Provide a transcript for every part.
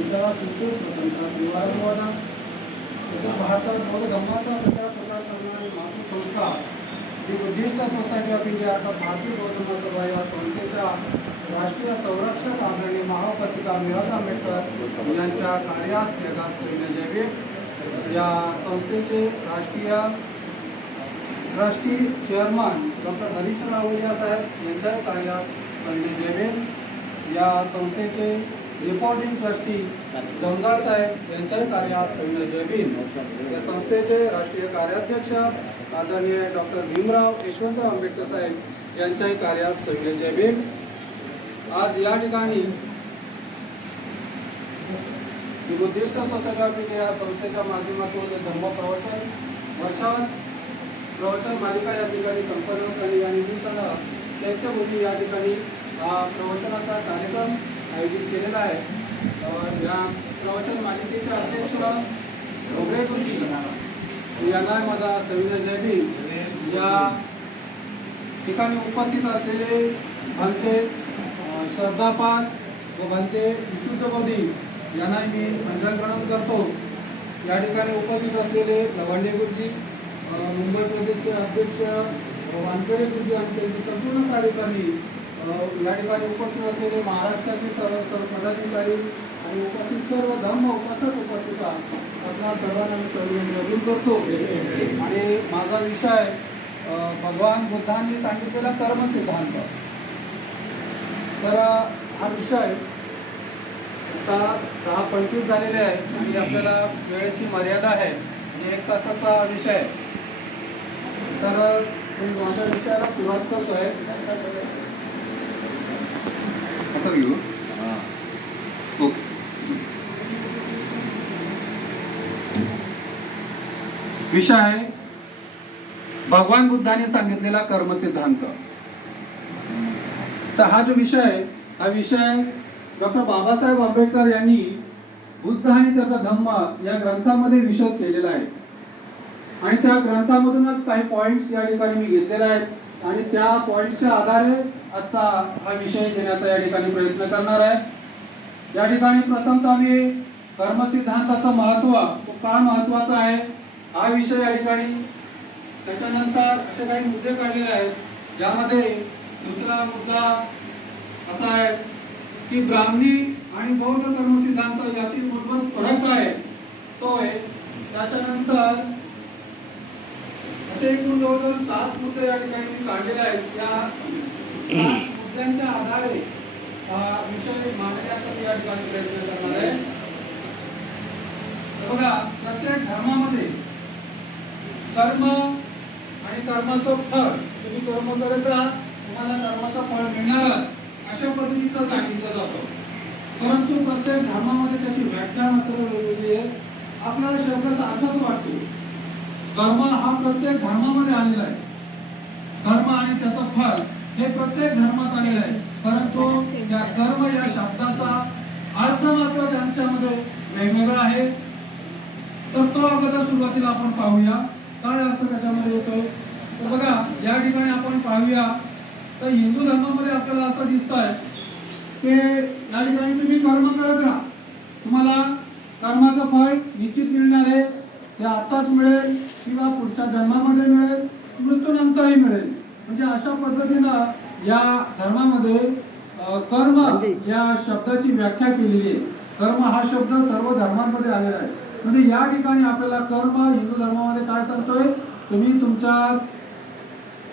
सुखरूप स्वतंत्र निवारणवादा तसेच भारतात बौद्ध धर्माचा प्रचार प्रसार करणारी मातृसंस्था जी बुद्धिस्ट सोसायटी ऑफ इंडिया अर्थात भारतीय बौद्ध महासभा या संस्थेच्या राष्ट्रीय संरक्षक आदरणीय महाउपासिका मीराज आंबेडकर यांच्या कार्यास जगास सैन्य या संस्थेचे राष्ट्रीय चेअरमन डॉक्टर हरीश रावलिया साहेब यांच्या कार्यास सैन्य या संस्थेचे रिपोर्टिंग ट्रस्टी जमदार साहेब यांच्याही कार्यास सैन्य जयभीम या संस्थेचे राष्ट्रीय कार्याध्यक्ष आदरणीय डॉक्टर भीमराव यशवंतराव आंबेडकर साहेब यांच्याही कार्यास सैन्य जयभीम। आज या ठिकाणी बुद्धिस्ट सोसायटी ऑफ इंडिया या संस्थेच्या माध्यमातून धर्म प्रवचन मालिका या ठिकाणी संपन्न झाली आणि निमित्तानं चैत्यभूमी या ठिकाणी प्रवचनाचा कार्यक्रम आयोजित केलेला आहे। या प्रवचन मालिकेचे अध्यक्ष ढोबळे गुरुजी यांना माझा सविनय जयभीम। या ठिकाणी उपस्थित असलेले भंते श्रद्धापाल व भंते विशुद्ध बौद्धी यांना मी मंडळ प्रणाम करतो। या ठिकाणी उपस्थित असलेले लवंडे गुरुजी, मुंबई प्रदेशचे अध्यक्ष वानखेडे गुरुजी आणि त्यांची संपूर्ण कार्यकारिणी, या ठिकाणी उपस्थित असलेले महाराष्ट्राचे सर्व पदाधिकारी आणि उपस्थित सर्व धर्म उपासक उपस्थित आपल्या सर्वांना मी सर्व करतो। आणि माझा विषय भगवान बुद्धांनी सांगितलेला कर्म सिद्धांत। तर हा विषय आता 10:25 झालेले आहे आणि आपल्याला वेळेची मर्यादा आहे आणि 1 तासाचा विषय। तर मी माझ्या विषयाला सुरुवात करतोय। आता घेऊ ओके। विषय भगवान बुद्धाने सांगितलेला कर्म सिद्धांत। तर हा जो विषय डॉक्टर बाबासाहेब आंबेडकर यांनी बुद्ध आणि त्याचा धम्म या ग्रंथामध्ये विशद केलेला आहे आणि त्या ग्रंथामधूनच काही पॉइंट्स या ठिकाणी मी घेतलेले आहेत आणि त्या पॉइंटच्या आधारे आजचा हा विषय देण्याचा या ठिकाणी प्रयत्न करणार आहे। या ठिकाणी प्रथमतः मी कर्म सिद्धांताचं महत्त्व का महत्त्वाचं आहे हा विषय या ठिकाणी, त्याच्यानंतर असे काही मुद्दे काढलेले आहेत ज्यामध्ये दुसरा मुद्दा असा आहे की ब्राह्मणी आणि बौद्ध कर्म सिद्धांत यातील मूलभूत फरक आहे तो आहे। त्याच्यानंतर असे एकूण जवळजवळ 7 मुद्दे या ठिकाणी मी काढलेले आहेत। या 7 मुद्द्यांच्या आधारे हा विषय मांडण्यासाठी या ठिकाणी प्रयत्न करणार आहे। बघा, प्रत्येक धर्मामध्ये कर्म आणि कर्माचं फळ, तुम्ही कर्म करत राहा तुम्हाला कर्माचं फळ मिळणारच अशा पद्धतीचं सांगितलं जातं। परंतु प्रत्येक धर्मामध्ये त्याची व्याख्या मात्र वेगवेगळी आहे। आपल्याला शब्द सारखाच वाटतो। कर्म हा प्रत्येक धर्मामध्ये आलेला आहे, कर्म आणि त्याचं फळ हे प्रत्येक धर्मात आलेलं आहे, परंतु त्या कर्म या शब्दाचा अर्थ मात्र त्यांच्यामध्ये वेगवेगळा आहे। तर तो अगोदर सुरुवातीला आपण पाहूया काय अर्थ त्याच्यामध्ये येतोय। तर बघा, या ठिकाणी आपण पाहूया तर हिंदू धर्मामध्ये आपल्याला असं दिसतंय की या ठिकाणी तुम्ही कर्म करत राहा, तुम्हाला कर्माचं फळ निश्चित मिळणार आहे। ते आताच मिळेल किंवा पुढच्या जन्मामध्ये मिळेल, मृत्यूनंतरही मिळेल। म्हणजे अशा पद्धतीनं या धर्मामध्ये कर्म या शब्दाची व्याख्या केलेली आहे। कर्म हा शब्द सर्व धर्मांमध्ये आलेला आहे। म्हणजे या ठिकाणी आपल्याला कर्म हिंदू धर्मामध्ये काय सांगतोय, तुम्ही तुमच्या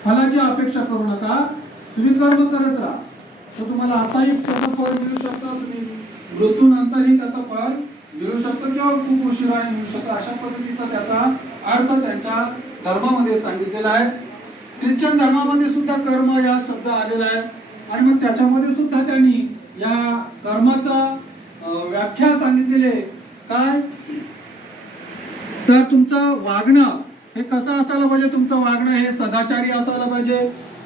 फलाची अपेक्षा करू नका, तुम्ही कर्म करत राहा। तर तुम्हाला आताही त्याचं फळ मिळू शकतं, तुम्ही मृत्यूनंतरही त्याचं फळ मिळू शकतं किंवा खूप उशिराने मिळू शकतं। अशा पद्धतीचा त्याचा अर्थ त्यांच्या धर्मामध्ये सांगितलेला आहे। ख्रिश्चन धर्मामध्ये सुद्धा कर्म या शब्द आलेला आहे आणि मग त्याच्यामध्ये सुद्धा त्यांनी या कर्माचा व्याख्या सांगितलेली आहे। काय तर तुमचं वागणं हे कसं असायला पाहिजे, तुमचं वागणं हे सदाचारी असायला पाहिजे,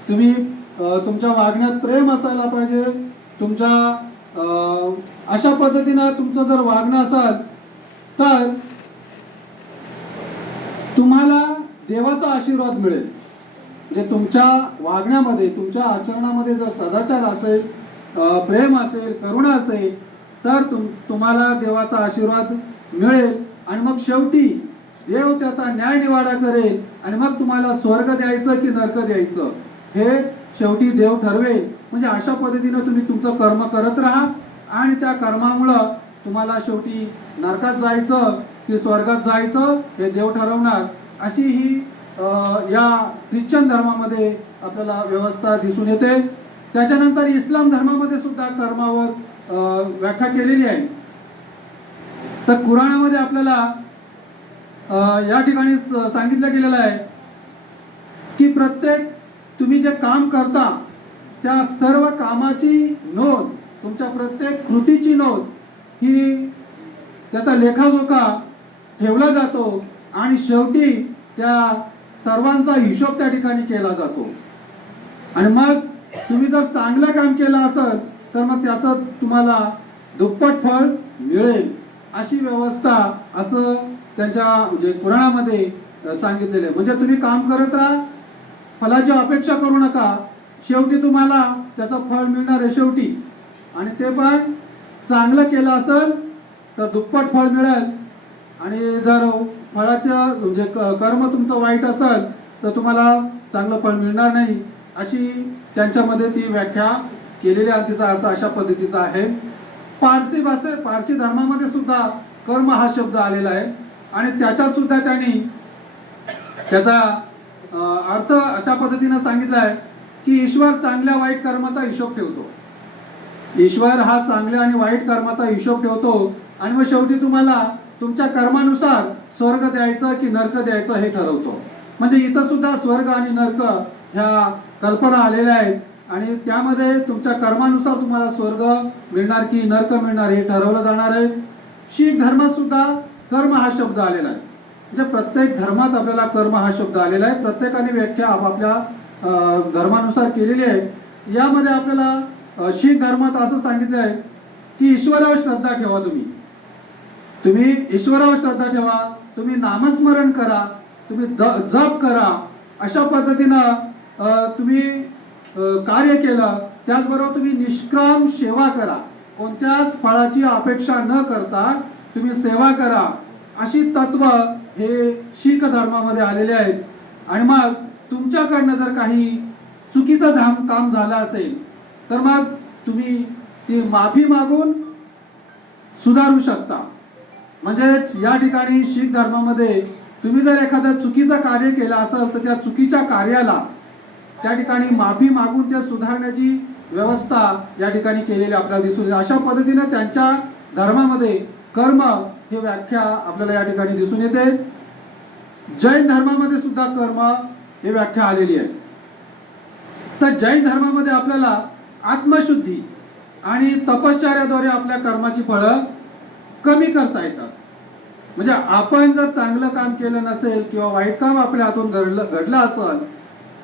तुम्ही तुमच्या वागण्यात प्रेम असायला पाहिजे, तुमच्या अशा पद्धतीनं तुमचं जर वागणं असाल तर तुम्हाला देवाचा आशीर्वाद मिळेल। म्हणजे तुमच्या वागण्यामध्ये तुमच्या आचरणामध्ये जर सदाचार असेल, प्रेम असेल, करुणा असेल तर तुम्हाला देवाचा आशीर्वाद मिळेल आणि मग शेवटी देव त्याचा न्याय निवाडा करेल आणि मग तुम्हाला स्वर्ग द्यायचं की नरक द्यायचं हे शेवटी देव ठरवेल. म्हणजे अशा पद्धतीनं तुम्ही तुमचं कर्म करत राहा आणि त्या कर्मामुळं तुम्हाला शेवटी नरकात जायचं की स्वर्गात जायचं हे देव ठरवणार. अशी ही या ख्रिश्चन धर्मामध्ये आपल्याला व्यवस्था दिसून येते. त्याच्यानंतर इस्लाम धर्मामध्ये सुद्धा कर्मावर व्याख्या केलेली आहे. तर कुराणामध्ये आपल्याला या ठिकाणी सांगितलं गेलेलं आहे की प्रत्येक तुम्ही जे काम करता त्या सर्व कामाची नोंद, तुमच्या प्रत्येक कृतीची नोंद ही त्याचा लेखाजोखा ठेवला जातो आणि शेवटी त्या सर्वांचा हिशोब त्या ठिकाणी केला जातो. आणि मग तुम्ही जर चांगलं काम केलं असेल तर मग त्याचं तुम्हाला दुप्पट फळ मिळेल. अशी व्यवस्था असं त्यांच्या म्हणजे पुराणामध्ये सांगितलेलं आहे. म्हणजे तुम्ही काम करत राहा, फलाची अपेक्षा करू नका, शेवटी तुम्हाला त्याचं फळ मिळणार आहे शेवटी. आणि ते पण चांगलं केलं असेल तर दुप्पट फळ मिळेल आणि जर फळाचं म्हणजे कर्म तुमचं वाईट असेल तर तुम्हाला चांगलं फळ मिळणार नाही. अशी त्यांच्यामध्ये ती व्याख्या केलेली आहे. तिचा अर्थ अशा पद्धतीचा आहे. पारसी धर्मामध्ये सुद्धा कर्म हा शब्द आलेला आहे आणि त्याच्यात सुद्धा त्यांनी त्याचा अर्थ अशा पद्धतीने सांगितला आहे की ईश्वर चांगल्या वाईट कर्माचा हिशोब ठेवतो. ईश्वर हा चांगल्या आणि वाईट कर्माचा हिशोब ठेवतो आणि मग शेवटी तुम्हाला तुमच्या कर्मानुसार स्वर्ग द्यायचं की नरक द्यायचं हे ठरवतो. म्हणजे इथं सुद्धा स्वर्ग आणि नरक ह्या कल्पना आलेल्या आहेत आणि त्यामध्ये तुमच्या कर्मानुसार तुम्हाला स्वर्ग मिळणार की नरक मिळणार हे ठरवलं जाणार आहे. शीख धर्मात सुद्धा कर्म हा शब्द आलेला आहे. म्हणजे प्रत्येक धर्मात आपल्याला कर्म हा शब्द आलेला आहे. प्रत्येकाने व्याख्या आपापल्या धर्मानुसार केलेली आहे. यामध्ये आपल्याला शीख धर्मात असं सांगितलं आहे की ईश्वरावर श्रद्धा ठेवा. तुम्ही ईश्वरावर श्रद्धा ठेवा, तुम्ही नामस्मरण करा, तुम्ही जप करा. अशा पद्धतीनं तुम्ही कार्य केलं. त्याचबरोबर तुम्ही निष्काम सेवा करा, कोणत्याच फळाची अपेक्षा न करता तुम्ही सेवा करा. अशी तत्व हे शीख धर्मामध्ये आलेले आहेत. आणि मग तुमच्याकडनं जर काही चुकीचं काम झालं असेल तर मग तुम्ही ती माफी मागून सुधारू शकता. म्हणजेच या ठिकाणी शीख धर्मामध्ये तुम्ही जर एखादं चुकीचं कार्य केलं असेल तर त्या चुकीच्या कार्याला त्या ठिकाणी माफी मागून ते सुधारण्याची व्यवस्था या ठिकाणी केलेली आपल्याला दिसून येते. अशा पद्धतीने त्यांच्या धर्मामध्ये कर्म ही व्याख्या आपल्याला या ठिकाणी दिसून येते. जैन धर्मामध्ये सुद्धा कर्म ही व्याख्या आलेली आहे. तर जैन धर्मामध्ये आपल्याला आत्मशुद्धी आणि तपश्चर्याद्वारे आपल्या कर्माची फळं कमी करता येतात. म्हणजे आपण जर चांगलं काम केलं नसेल किंवा वाईट काम आपल्या हातून घडलं असेल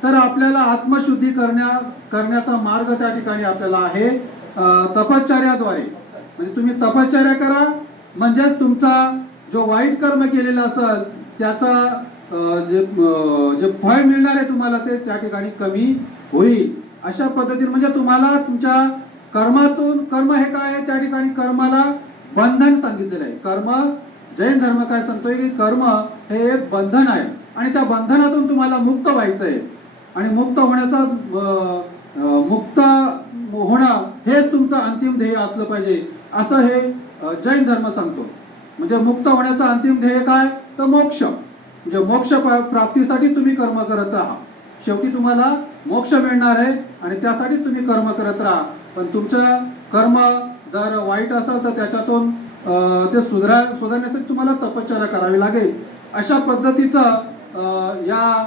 तर आपल्याला आत्मशुद्धी करण्याचा मार्ग त्या ठिकाणी आपल्याला आहे तपश्चर्याद्वारे. म्हणजे तुम्ही तपश्चर्या करा म्हणजे तुमचा जो वाईट कर्म केलेला असेल त्याचा जे फळ मिळणार आहे तुम्हाला ते त्या ठिकाणी कमी होईल. अशा पद्धतीने म्हणजे तुम्हाला तुमच्या कर्मातून, कर्म हे काय आहे त्या ठिकाणी कर्माला बंधन सांगितलेलं आहे. कर्म, जैन धर्म काय सांगतोय की कर्म हे एक बंधन आहे आणि त्या बंधनातून तुम्हाला मुक्त व्हायचं आहे आणि मुक्त होणं हेच तुमचं अंतिम ध्येय असलं पाहिजे असं हे जैन धर्म सांगतो. म्हणजे मुक्त होण्याचं अंतिम ध्येय काय तर मोक्ष. म्हणजे मोक्ष प्राप्तीसाठी तुम्ही कर्म करत राहा, शेवटी तुम्हाला मोक्ष मिळणार आहे आणि त्यासाठी तुम्ही कर्म करत राहा. पण तुमचं कर्म जर वाईट असेल तर त्याच्यातून ते सुधारण्यासाठी तुम्हाला तपश्चर्या करावी लागेल. अशा पद्धतीचं या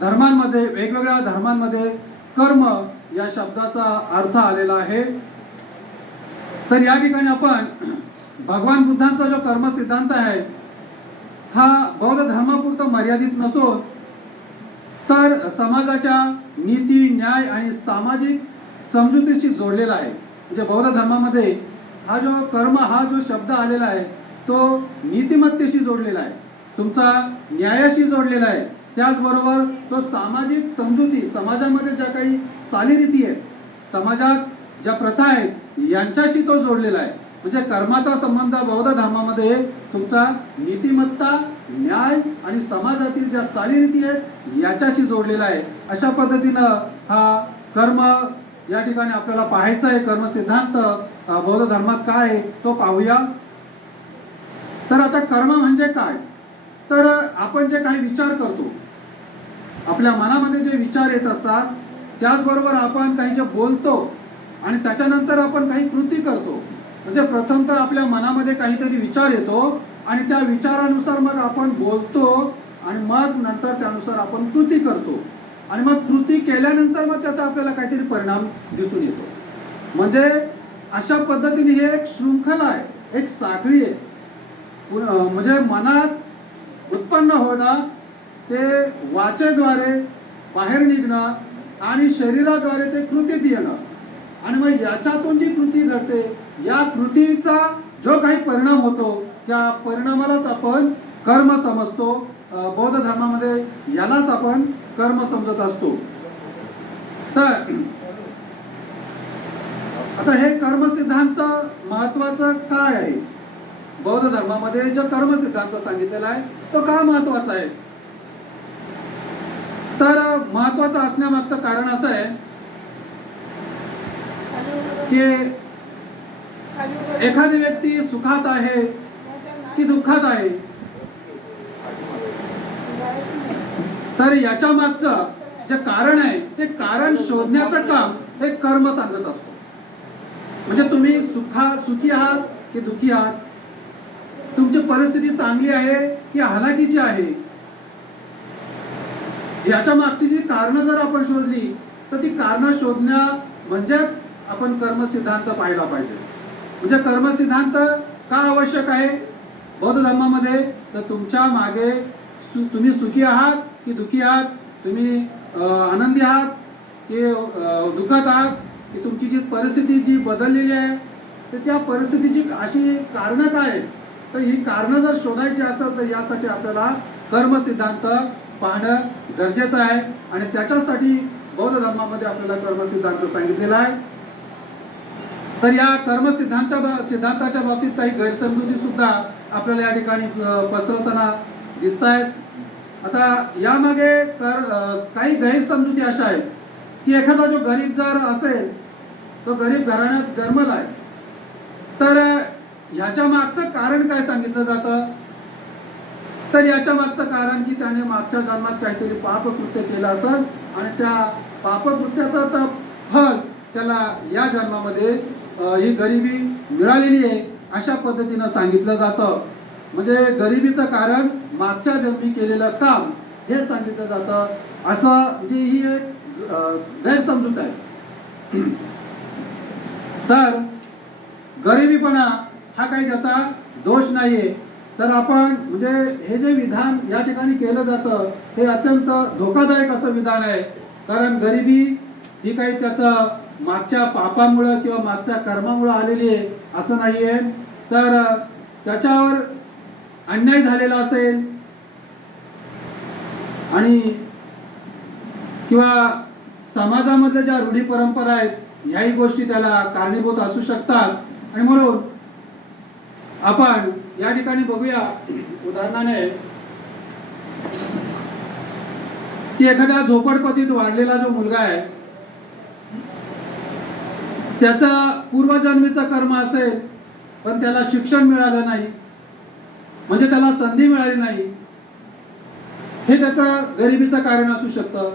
धर्मांमध्ये, वेगवेगळ्या धर्मांमध्ये कर्म या शब्दाचा अर्थ आलेला आहे. तर या ठिकाणी आपण भगवान बुद्धांचा जो कर्म सिद्धांत आहे हा बौद्ध धर्मापुरता मर्यादित नसून तर समाजाच्या नीती, न्याय आणि सामाजिक समजुतीशी जोडलेला आहे. म्हणजे बौद्ध धर्मामध्ये हा जो कर्म हा जो शब्द आलेला आहे तो नीतिमत्तेशी जोडलेला आहे, तुमचा न्यायाशी जोडलेला आहे. त्याचबरोबर तो सामाजिक समजुती, समाजामध्ये ज्या काही चालीरीती आहेत, समाजात ज्या प्रथा आहेत यांच्याशी तो जोडलेला आहे. म्हणजे कर्माचा संबंध बौद्ध धर्मामध्ये तुमचा नीतिमत्ता, न्याय आणि समाजातील ज्या चालीरीती आहेत याच्याशी जोडलेला आहे. अशा पद्धतीनं हा कर्म या ठिकाणी आपल्याला पाहायचा आहे. कर्म सिद्धांत बौद्ध धर्मात काय आहे तो पाहूया. तर आता कर्म म्हणजे काय, तर आपण जे काही विचार करतो, आपल्या मनामध्ये जे विचार येत असतात, त्याचबरोबर आपण काही जे बोलतो आणि त्याच्यानंतर आपण काही कृती करतो. म्हणजे प्रथमतः आपल्या मनामध्ये काहीतरी विचार येतो आणि त्या विचारानुसार मग आपण बोलतो आणि मग नंतर त्यानुसार आपण कृती करतो आणि मग कृती केल्यानंतर मग त्याचा आपल्याला काहीतरी परिणाम दिसून येतो. म्हणजे अशा पद्धतीने ही एक शृंखला आहे, एक साखळी आहे. म्हणजे मनात उत्पन्न होणं, ते वाचेद्वारे बाहेर निघणं आणि शरीराद्वारे ते कृतीत येणं आणि मग याच्यातून जी कृती घडते, या कृतीचा जो काही परिणाम होतो त्या परिणामालाच आपण कर्म समजतो. बौद्ध धर्मामध्ये यालाच आपण कर्म समजत असतो. तर आता हे कर्म सिद्धांत महत्वाचं काय आहे? बौद्ध धर्मामध्ये जो कर्म सिद्धांत सांगितलेला आहे तो का महत्वाचा आहे? तर महत्वाचं असण्यामागचं कारण असं आहे की एखादी व्यक्ती सुखात आहे की दुःखात आहे, तर याच्या मागचं जे कारण आहे ते कारण शोधण्याचं काम हे कर्म सांगत असतो. म्हणजे तुम्ही सुखी आहात की दुःखी आहात, तुमची परिस्थिती चांगली आहे की हलाखीची आहे, याच्या मागची जी कारणं जर आपण शोधली तर ती कारणं शोधण्या म्हणजेच आपण कर्म सिद्धांत पाहिला पाहिजे. म्हणजे कर्म सिद्धांत का आवश्यक आहे बौद्ध धर्मामध्ये? तर तुमच्या मागे तुम्ही सुखी आहात की दुःखी आहात, तुम्ही आनंदी आहात की दुःखात आहात, की तुमची जी परिस्थिती जी बदललेली आहे तर त्या परिस्थितीची अशी कारणं काय आहेत, तर ही कारणं जर शोधायची असेल तर यासाठी आपल्याला कर्म सिद्धांत पाहणं गरजेचं आहे आणि त्याच्यासाठी बौद्ध धर्मामध्ये आपल्याला कर्म सिद्धांत सांगितलेला आहे. तर या कर्म सिद्धांताच्या बाबतीत काही गैरसमजुती सुद्धा आपल्याला या ठिकाणी पसरवताना दिसत आहेत. आता यामागे काही गैरसमजुती अशा आहेत की एखादा जो गरीब जर असेल, तो गरीब घराण्यात जन्मलाय, तर ह्याच्या मागचं कारण काय सांगितलं जातं? तर याच्या मागचं कारण की त्याने मागच्या जन्मात काहीतरी पापकृत्य केलं असेल आणि त्या पापकृत्याचं फळ त्याला या जन्मामध्ये ही गरिबी मिळालेली आहे अशा पद्धतीनं सांगितलं जातं. म्हणजे गरिबीचं कारण मागच्या जन्मी केलेलं काम हे सांगितलं जातं. असं म्हणजे ही एक गैरसमजूत आहे. तर गरिबीपणा हा काही त्याचा दोष नाहीये. तर आपण म्हणजे हे जे विधान या ठिकाणी केलं जातं हे अत्यंत धोकादायक असं विधान आहे. कारण गरिबी ही काही त्याचं मागच्या पापामुळं किंवा मागच्या कर्मामुळं आलेली आहे असं नाहीये. तर त्याच्यावर अन्याय झालेला असेल आणि किंवा समाजामधल्या ज्या रूढी परंपरा आहेत याही गोष्टी त्याला कारणीभूत असू शकतात. आणि म्हणून आपण या ठिकाणी बघूया उदाहरणाने की एखाद्या झोपडपट्टीत वाढलेला जो मुलगा आहे त्याचा पूर्वजन्मीचा कर्म असेल पण त्याला शिक्षण मिळालं नाही, म्हणजे त्याला संधी मिळाली नाही, हे त्याचं गरिबीचं कारण असू शकतं.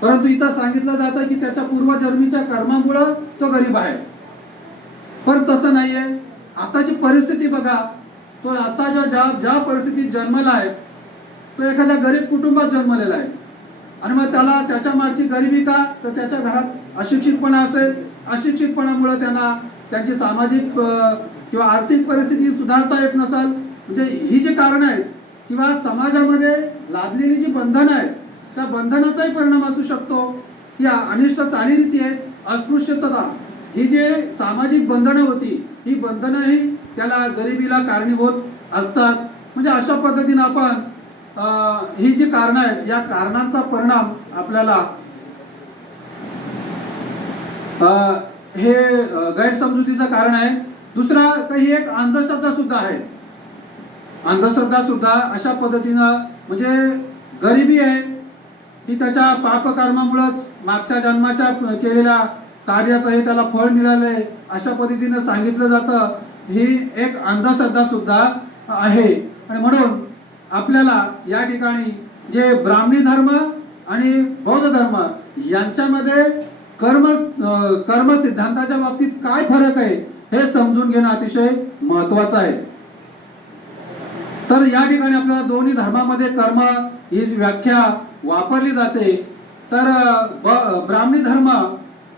परंतु इथं सांगितलं जातं की त्याच्या पूर्वजन्मीच्या कर्मामुळं तो गरीब आहे. पण तसं नाहीये. आताची परिस्थिती बघा, तो आता ज्या परिस्थितीत जन्मला आहे तो एखाद्या गरीब कुटुंबात जन्मलेला आहे आणि मग त्याला त्याच्या मागची गरिबी का, तर त्याच्या घरात अशिक्षितपणा असेल, अशिक्षितपणामुळे त्यांना त्यांची सामाजिक किंवा आर्थिक परिस्थिती सुधारता येत नसेल. म्हणजे ही जी कारणं आहेत किंवा समाजामध्ये लादलेली जी बंधनं आहेत त्या बंधनाचाही परिणाम असू शकतो. की अनिष्ट चालीरीती आहेत, अस्पृश्यता, ही जे सामाजिक बंधनं होती ही बंधनंही त्याला गरिबीला कारणीभूत असतात. म्हणजे अशा पद्धतीने आपण ही जी कारणं आहेत या कारणांचा परिणाम आपल्याला हे गैरसमजुतीचं कारण आहे. दुसरा काही एक अंधश्रद्धा सुद्धा आहे. अंधश्रद्धा सुद्धा अशा पद्धतीनं म्हणजे गरिबी आहे की त्याच्या पापकर्मामुळेच मागच्या जन्माच्या केलेल्या कार्याचं हे त्याला फळ मिळालंय अशा पद्धतीनं सांगितलं जातं. ही एक अंधश्रद्धा सुद्धा आहे. आणि म्हणून आपल्याला या ठिकाणी जे ब्राह्मणी धर्म आणि बौद्ध धर्म यांच्यामध्ये कर्म सिद्धांताच्या बाबतीत काय फरक आहे हे समजून घेणं अतिशय महत्वाचं आहे. तर या ठिकाणी आपल्याला दोन्ही धर्मामध्ये कर्म ही व्याख्या वापरली जाते. तर ब्राह्मणी धर्म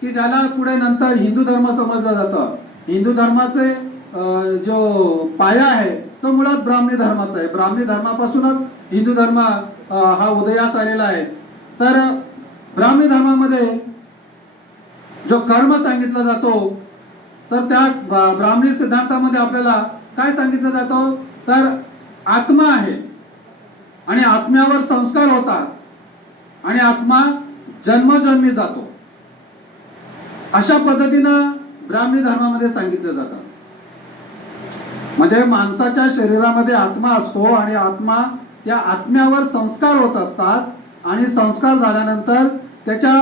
की ज्याला पुढे नंतर हिंदू धर्म समजलं जातं, हिंदू धर्माचे जो पाया आहे तो मुळात ब्राह्मणी धर्माचा आहे. ब्राह्मणी धर्मापासूनच हिंदू धर्म हा उदयास आलेला आहे. तर ब्राह्मणी धर्मामध्ये जो कर्म सांगितला जातो तर त्या ब्राह्मणी सिद्धांतामध्ये आपल्याला काय सांगितलं जातं तर आत्मा आहे आणि आत्म्यावर संस्कार होतात आणि आत्मा जन्मजन्मी जातो अशा पद्धतीनं ब्राह्मणी धर्मामध्ये सांगितलं जातं. म्हणजे माणसाच्या शरीरामध्ये आत्मा असतो आणि आत्मा त्या आत्म्यावर संस्कार होत असतात आणि संस्कार झाल्यानंतर त्याच्या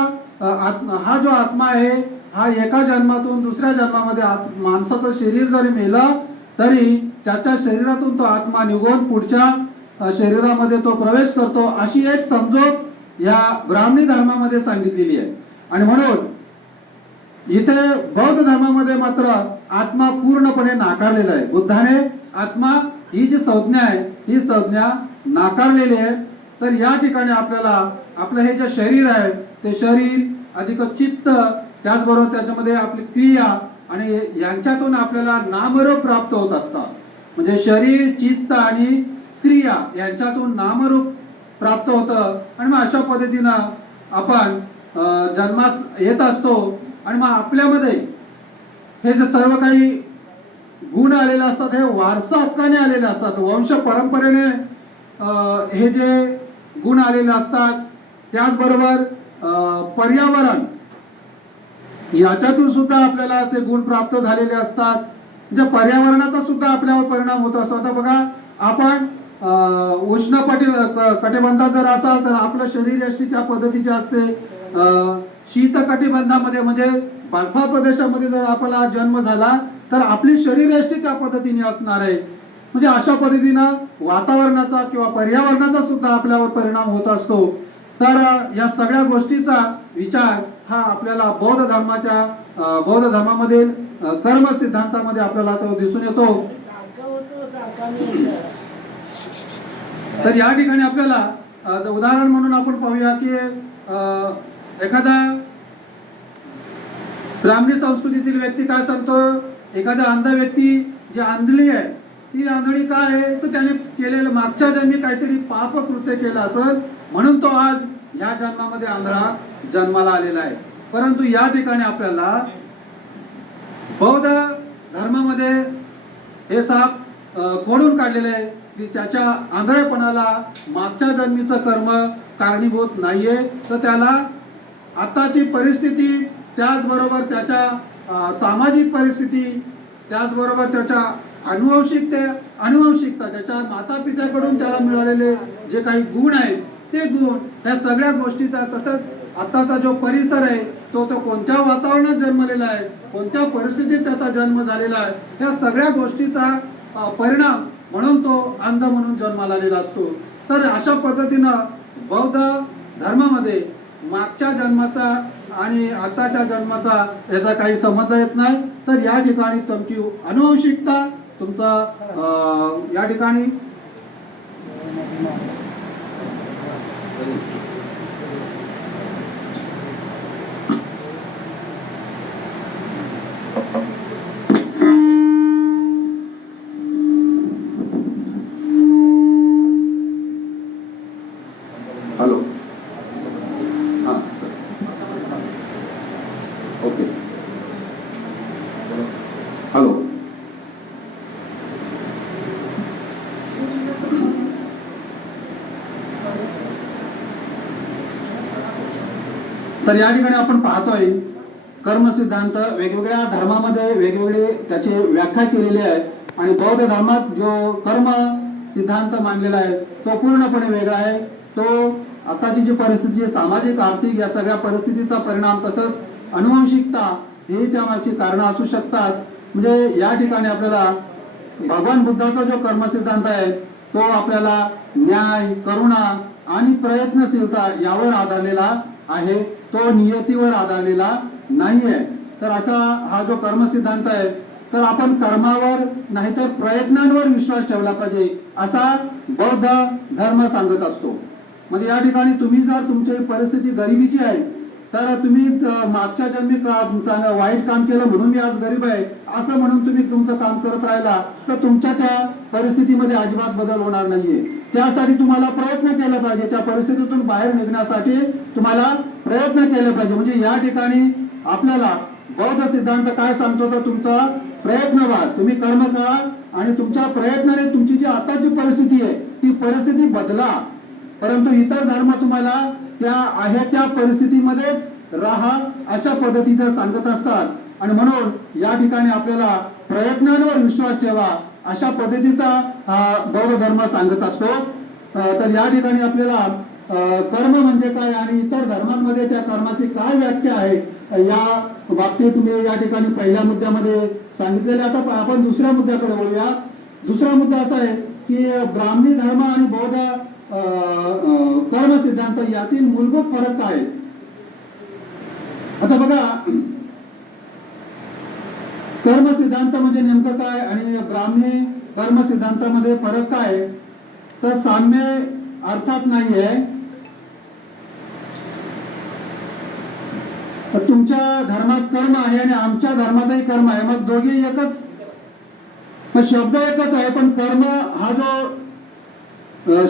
हा जो आत्मा आहे हा एका जन्मातून दुसऱ्या जन्मामध्ये माणसाचं शरीर जरी मेलं तरी त्याच्या शरीरातून तो आत्मा निघून पुढच्या शरीरामध्ये तो प्रवेश करतो अशी एक समजूत या ब्राह्मणी धर्मामध्ये सांगितलेली आहे. आणि म्हणून इथे बौद्ध धर्मामध्ये मात्र आत्मा पूर्णपणे नाकारलेला आहे. बुद्धाने आत्मा ही जी संज्ञा आहे ही संज्ञा नाकारलेली आहे. तर या ठिकाणी आपल्याला आपलं हे जे शरीर आहे ते शरीर अधिक चित्त त्याचबरोबर त्याच्यामध्ये आपली क्रिया आणि यांच्यातून आपल्याला नामरूप प्राप्त होत असतात. म्हणजे शरीर चित्त आणि क्रिया यांच्यातून नामरूप प्राप्त होतं आणि मग अशा पद्धतीनं आपण जन्मास येत असतो आणि मग आपल्यामध्ये हे जे सर्व काही गुण आलेले असतात हे वारसा हक्काने आलेले असतात. वंश परंपरेने हे जे गुण आलेले असतात. त्याचबरोबर पर्यावरण याच्यातून सुद्धा आपल्याला ते गुण प्राप्त झालेले असतात. म्हणजे पर्यावरणाचा सुद्धा आपल्यावर परिणाम होत असतो. आता बघा आपण उष्ण कटिबंधात जर असाल तर आपलं शरीर यष्टी त्या पद्धतीचे असते. शीत कटिबंधामध्ये म्हणजे बर्फाळ प्रदेशामध्ये जर आपला जन्म झाला तर आपली शरीरयष्टी त्या पद्धतीने असणार आहे. म्हणजे अशा पद्धतीनं वातावरणाचा किंवा पर्यावरणाचा सुद्धा आपल्यावर परिणाम होत असतो. तर या सगळ्या गोष्टीचा विचार हा आपल्याला बौद्ध धर्मामधील कर्म सिद्धांतामध्ये आपल्याला तो दिसून येतो. तर या ठिकाणी आपल्याला उदाहरण म्हणून आपण पाहूया की एखादा ब्राह्मणी संस्कृतीतील व्यक्ती काय सांगतो, एखादा अंध व्यक्ती जी आंधळी आहे ती आंधळी काय आहे तर त्याने केलेलं मागच्या जन्मी काहीतरी पाप कृत्य केलं असं म्हणून तो आज या जन्मामध्ये आंधळा जन्माला आलेला आहे. परंतु या ठिकाणी आपल्याला बौद्ध धर्मामध्ये हे साप खोडून काढलेले आहे की त्याच्या आंधळेपणाला मागच्या जन्मीचं कर्म कारणीभूत नाहीये. तर त्याला आताची परिस्थिती त्याचबरोबर त्याच्या सामाजिक परिस्थिती त्याचबरोबर त्याच्या अनुवंशिकता त्याच्या माता पित्याकडून त्याला मिळालेले जे काही गुण आहेत ते गुण ह्या सगळ्या गोष्टीचा तसंच आताचा जो परिसर आहे तो कोणत्या वातावरणात जन्मलेला आहे कोणत्या परिस्थितीत त्याचा जन्म झालेला आहे ह्या सगळ्या गोष्टीचा परिणाम म्हणून तो अंध म्हणून जन्माला आलेला असतो. तर अशा पद्धतीनं बौद्ध धर्मामध्ये मागच्या जन्माचा आणि आताच्या जन्माचा याचा काही संबंध येत नाही. तर या ठिकाणी तुमची अनुवंशिकता तुमचा या ठिकाणी हॅलो हां ओके हॅलो तर या ठिकाणी आपण पाहतोय कर्म सिद्धांत वेगवेगळ्या धर्मामध्ये वेगवेगळे त्याची व्याख्या केलेली आहे आणि बौद्ध धर्मात जो कर्म सिद्धांत मानलेला आहे तो पूर्णपणे वेगळा आहे. तो आताची जी परिस्थिती आहे, सामाजिक आर्थिक या सगळ्या परिस्थितीचा परिणाम तसंच अनुवंशिकता ही त्यामागची कारणं असू शकतात. म्हणजे या ठिकाणी आपल्याला भगवान बुद्धाचा जो कर्म सिद्धांत आहे तो आपल्याला न्याय, करुणा आणि प्रयत्नशीलता यावर आधारलेला आहे, तो नियतीवर आधारलेला नाहीये. तर असा हा जो कर्म सिद्धांत आहे तर आपण कर्मावर नाहीतर प्रयत्नांवर विश्वास ठेवला पाहिजे असा बौद्ध धर्म सांगत असतो. म्हणजे या ठिकाणी तुम्ही जर तुमची परिस्थिती गरिबीची आहे तर तुम्ही मागच्या जन्मी वाईट काम केलं म्हणून मी आज गरीब आहे असं म्हणून तुम्ही तुमचं काम करत राहिला तर तुमच्या त्या परिस्थितीमध्ये अजिबात बदल होणार नाहीये. त्यासाठी तुम्हाला प्रयत्न केला पाहिजे, त्या परिस्थितीतून बाहेर निघण्यासाठी तुम्हाला प्रयत्न केले पाहिजे. म्हणजे या ठिकाणी आपल्याला बौद्ध सिद्धांत काय सांगतो तर तुमचा प्रयत्न व्हा, तुम्ही कर्म करा आणि तुमच्या प्रयत्नाने तुमची जी आताची परिस्थिती आहे ती परिस्थिती बदला. परंतु इतर धर्म तुम्हाला त्या आहे त्या परिस्थितीमध्येच राहा अशा पद्धतीचं सांगत असतात. आणि म्हणून या ठिकाणी आपल्याला प्रयत्नांवर विश्वास ठेवा अशा पद्धतीचा हा बौद्ध धर्म सांगत असतो. तर या ठिकाणी आपल्याला कर्म म्हणजे काय आणि इतर धर्मांमध्ये त्या कर्माची काय व्याख्या आहे या बाबतीत मी या ठिकाणी पहिल्या मुद्द्यामध्ये सांगितलेले. आता आपण दुसऱ्या मुद्द्याकडे वळूया. दुसरा मुद्दा असा आहे की ब्राह्मणी धर्म आणि बौद्ध कर्म सिद्धांत यातील मूलभूत फरक काय आहे. आता बघा, कर्म सिद्धांत म्हणजे नेमकं काय आणि ब्राह्मणी कर्म सिद्धांतामध्ये फरक काय तर साम्य अर्थात नाहीये. तुमच्या धर्मात कर्म आहे आणि आमच्या धर्मातही कर्म आहे, मग दोघे एकच, मग शब्द एकच आहे पण कर्म हा जो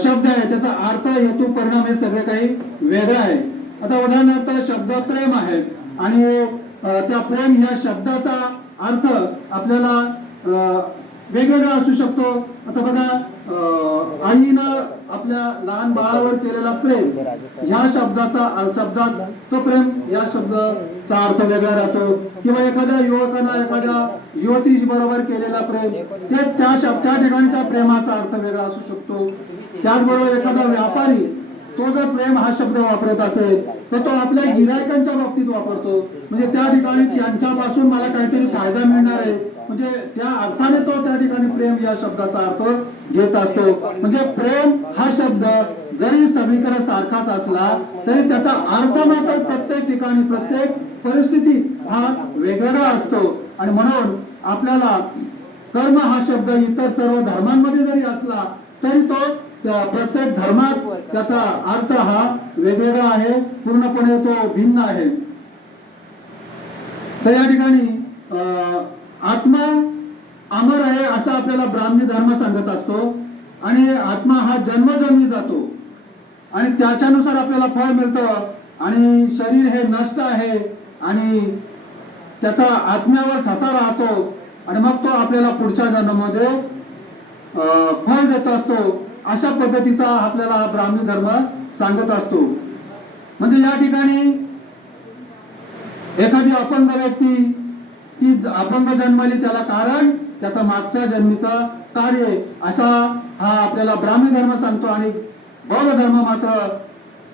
शब्द आहे त्याचा अर्थ, हेतू, परिणाम हे सगळे काही वेगळं आहे. आता उदाहरणार्थ शब्द प्रेम आहे आणि त्या प्रेम ह्या शब्दाचा अर्थ आपल्याला वेगवेगळा असू शकतो. आता बघा, आईनं आपल्या लहान बाळावर केलेला प्रेम ह्या शब्दात तो प्रेम या शब्दाचा अर्थ वेगळा राहतो. किंवा एखाद्या युवकानं एखाद्या युवती बरोबर केलेला प्रेम ते त्या ठिकाणी त्या प्रेमाचा अर्थ वेगळा असू शकतो. त्याचबरोबर एखादा व्यापारी तो जर प्रेम हा शब्द वापरत असेल तर तो आपल्या गिरायकांच्या बाबतीत वापरतो, म्हणजे त्या ठिकाणी त्यांच्यापासून मला काहीतरी फायदा मिळणार आहे, म्हणजे त्या अर्थाने तो त्या ठिकाणी प्रेम या शब्दाचा अर्थ घेत असतो. म्हणजे प्रेम हा शब्द जरी सगळीकडे सारखाच असला तरी त्याचा अर्थ मात्र प्रत्येक ठिकाणी प्रत्येक परिस्थितीत हा वेगवेगळा असतो. आणि म्हणून आपल्याला कर्म हा शब्द इतर सर्व धर्मांमध्ये जरी असला तरी तो प्रत्येक धर्मात त्याचा अर्थ हा वेगवेगळा आहे, पूर्णपणे तो भिन्न आहे. तर या ठिकाणी आत्मा अमर आहे असं आपल्याला ब्राह्मणी धर्म सांगत असतो आणि आत्मा हा जन्मजन्मी जातो आणि त्याच्यानुसार आपल्याला फळ मिळतं आणि शरीर हे नष्ट आहे आणि त्याचा आत्म्यावर ठसा राहतो आणि मग तो आपल्याला पुढच्या जन्मामध्ये फळ देत असतो. अशा पद्धतीचा आपल्याला ब्राह्मणी धर्म सांगत असतो. म्हणजे या ठिकाणी एखादी अपंग व्यक्ती ती अपंग जन्मली त्याला कारण त्याचा मागच्या जन्मीचा कार्य असा हा आपल्याला ब्राह्मणी धर्म सांगतो. आणि बौद्ध धर्म मात्र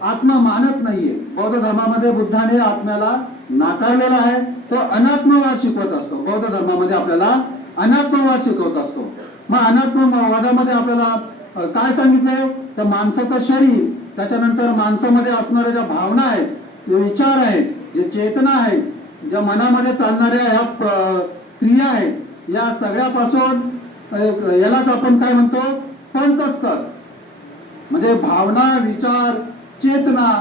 आत्मा मानत नाहीये. बौद्ध धर्मामध्ये बुद्धाने आत्म्याला नाकारलेला आहे, तो अनात्मवाद शिकवत असतो. बौद्ध धर्मामध्ये आपल्याला अनात्मवाद शिकवत असतो. मग अनात्मवादामध्ये आपल्याला काय सांगितलंय तर माणसाचं शरीर, त्याच्यानंतर माणसामध्ये असणाऱ्या ज्या भावना आहेत, जे विचार आहेत, जे चेतना आहे, ज्या मनामध्ये चालणाऱ्या ह्या क्रिया आहेत, या सगळ्यापासून यालाच आपण काय म्हणतो पंचस्कार. म्हणजे भावना, विचार, चेतना,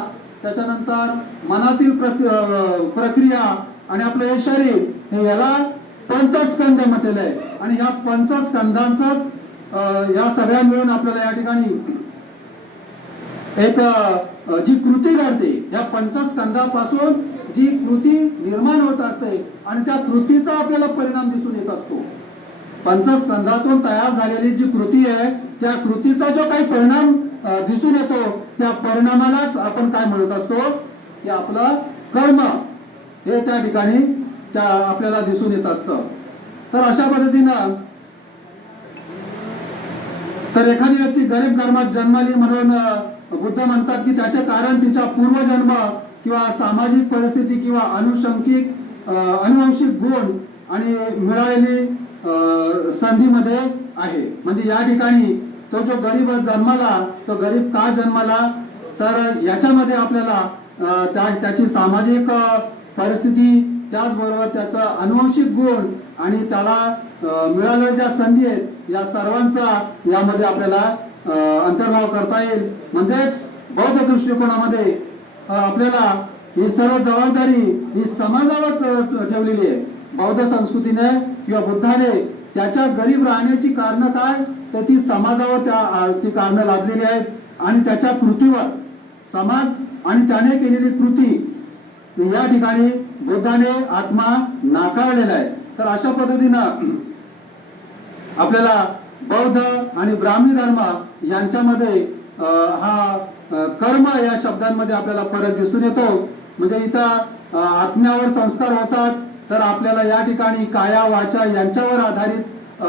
त्याच्यानंतर मनातील प्रक्रिया आणि आपलं हे शरीर हे याला पंचस्कंद म्हटलेलं आहे. आणि ह्या पंचस्कंदांचाच या सगळ्या मिळून आपल्याला या ठिकाणी एक जी कृती घडते, या पंचस्कंदापासून जी कृती निर्माण होत असते आणि त्या कृतीचा आपल्याला परिणाम दिसून येत असतो. पंचस्कंदातून तयार झालेली जी कृती आहे त्या कृतीचा जो काही परिणाम दिसून येतो त्या परिणामालाच आपण काय म्हणत असतो की आपलं कर्म. हे त्या ठिकाणी आपल्याला दिसून येत असतं. तर अशा पद्धतीनं तर एखादी व्यक्ती गरीब घरात जन्माली म्हणून बुद्ध म्हणतात की त्याचे कारण तिच्या पूर्वजन्म किंवा सामाजिक परिस्थिती किंवा अनुवंशिक गुण आणि मिळालेली संधीमध्ये आहे. म्हणजे या ठिकाणी तो जो गरीब जन्माला, तो गरीब का जन्माला, तर याच्यामध्ये आपल्याला त्याची सामाजिक परिस्थिती, त्याचबरोबर त्याचा अनुवंशिक गुण आणि त्याला मिळालेल्या ज्या संधी आहेत या सर्वांचा यामध्ये आपल्याला अंतर्भाव करता येईल. म्हणजेच बौद्ध दृष्टिकोनामध्ये आपल्याला ही सर्व जबाबदारी ही समाजावर ठेवलेली आहे. बौद्ध संस्कृतीने किंवा बुद्धाने त्याच्या गरीब राहण्याची कारण काय, तर ती समाजावर ती कारणं लादलेली आहेत आणि त्याच्या कृतीवर समाज आणि त्याने केलेली कृती या ठिकाणी बुद्धाने आत्मा नाकारलेला आहे. तर अशा पद्धतीनं आपल्याला बौद्ध आणि ब्राह्मी धर्म यांच्यामध्ये हा कर्म या शब्दांमध्ये आपल्याला फरक दिसून येतो. म्हणजे इथं आत्म्यावर संस्कार होतात, तर आपल्याला या ठिकाणी काया वाचा यांच्यावर आधारित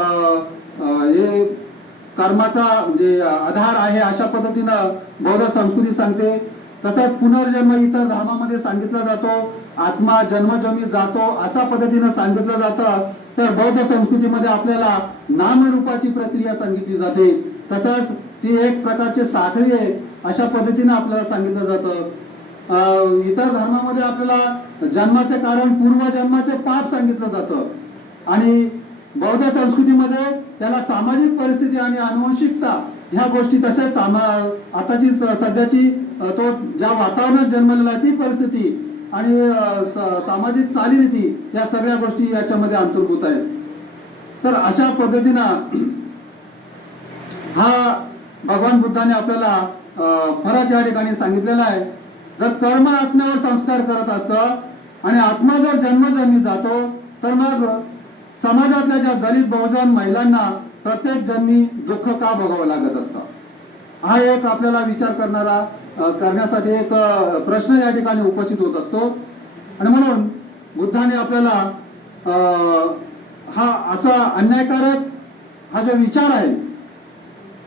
हे कर्माचा म्हणजे आधार आहे अशा पद्धतीनं बौद्ध संस्कृती सांगते. तसंच पुनर्जन्म इतर धर्मामध्ये सांगितला जातो, आत्मा जन्मजन्मी जातो अशा पद्धतीनं सांगितलं जातं. तर बौद्ध संस्कृतीमध्ये आपल्याला नामरूपाची प्रक्रिया सांगितली जाते. तसंच ती एक प्रकारची साखळी आहे अशा पद्धतीनं आपल्याला सांगितलं जातं. इतर धर्मामध्ये आपल्याला जन्माचे कारण पूर्वजन्माचे पाप सांगितलं जातं आणि बौद्ध संस्कृतीमध्ये त्याला सामाजिक परिस्थिती आणि अनुवंशिकता ह्या गोष्टी तसेच आताची सध्याची तो ज्या वातावरणात जन्मलेला ती परिस्थिती आणि सामाजिक चालीरीती या सगळ्या गोष्टी याच्यामध्ये अंतर्भूत आहेत. तर अशा पद्धतीनं हा भगवान बुद्धाने आपल्याला फरक या ठिकाणी सांगितलेला आहे. जर कर्म आत्म्यावर संस्कार करत असतं आणि आत्मा जर जन्मजन्मी जातो, तर मग समाजातल्या ज्या दलित बहुजन महिलांना प्रत्येक जन्मी दुःख का भोगावं लागत असतं, हा एक आपल्याला विचार करण्यासाठी एक प्रश्न या ठिकाणी उपस्थित होत असतो. आणि म्हणून बुद्धाने आपल्याला हा असा अन्यायकारक हा जो विचार आहे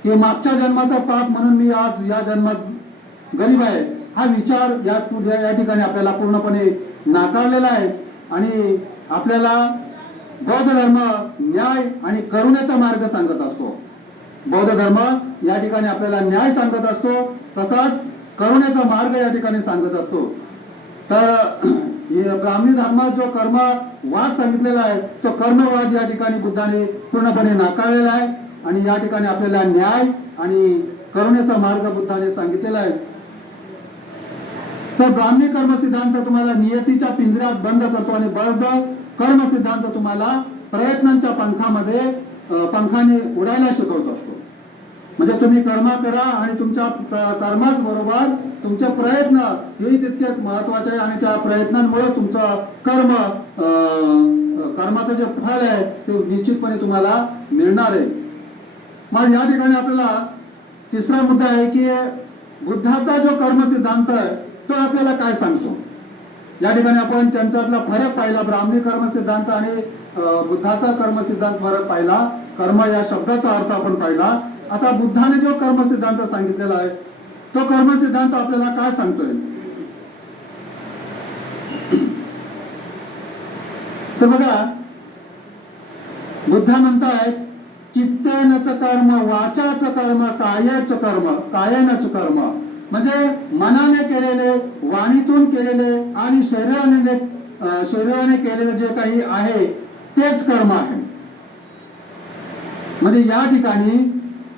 की मागच्या जन्माचा पाप म्हणून मी आज या जन्मात गरीब आहे, हा विचार या ठिकाणी आपल्याला पूर्णपणे नाकारलेला आहे. आणि आपल्याला बौद्ध धर्म न्याय आणि करुण्याचा मार्ग सांगत असतो. बौद्ध धर्म या ठिकाणी आपल्याला न्याय सांगत असतो, तसाच करुण्याचा मार्ग या ठिकाणी सांगत असतो. तर ब्राह्मणी धर्मात जो कर्मवाद सांगितलेला आहे तो कर्मवाद या ठिकाणी बुद्धाने पूर्णपणे नाकारलेला आहे आणि या ठिकाणी आपल्याला न्याय आणि करुण्याचा मार्ग बुद्धाने सांगितलेला आहे. तर ब्राह्मणी कर्म सिद्धांत तुम्हाला नियतीच्या पिंजऱ्यात बंद करतो आणि बौद्ध कर्म सिद्धांत तुम्हाला प्रयत्नांच्या पंखाने उडायला शिकवत असतो. म्हणजे तुम्ही कर्म करा आणि तुमच्या कर्माच बरोबर तुमचे प्रयत्न हेही तितकेच महत्वाचे आहे आणि त्या प्रयत्नांमुळे तुमचं कर्माचं जे फळ आहे ते निश्चितपणे तुम्हाला मिळणार आहे. मग या ठिकाणी आपल्याला तिसरा मुद्दा आहे की बुद्धाचा जो कर्म सिद्धांत आहे तो आपल्याला काय सांगतो. या ठिकाणी आपण त्यांच्यातला फरक पाहिला, ब्राह्मणी कर्म सिद्धांत आणि बुद्धाचा कर्म सिद्धांत फरक पाहिला, कर्म या शब्दाचा अर्थ आपण पाहिला. आता बुद्धाने जो कर्म सिद्धांत सांगितलेला आहे तो कर्म सिद्धांत आपल्याला काय सांगतोय, तर बघा बुद्ध म्हणताय चित्तेनच कर्म, वाचाच कर्म, कायेनच कर्म. म्हणजे मनाने केलेले, वाणीतून केलेले आणि शरीराने केलेले जे काही आहे तेच कर्म आहे. म्हणजे या ठिकाणी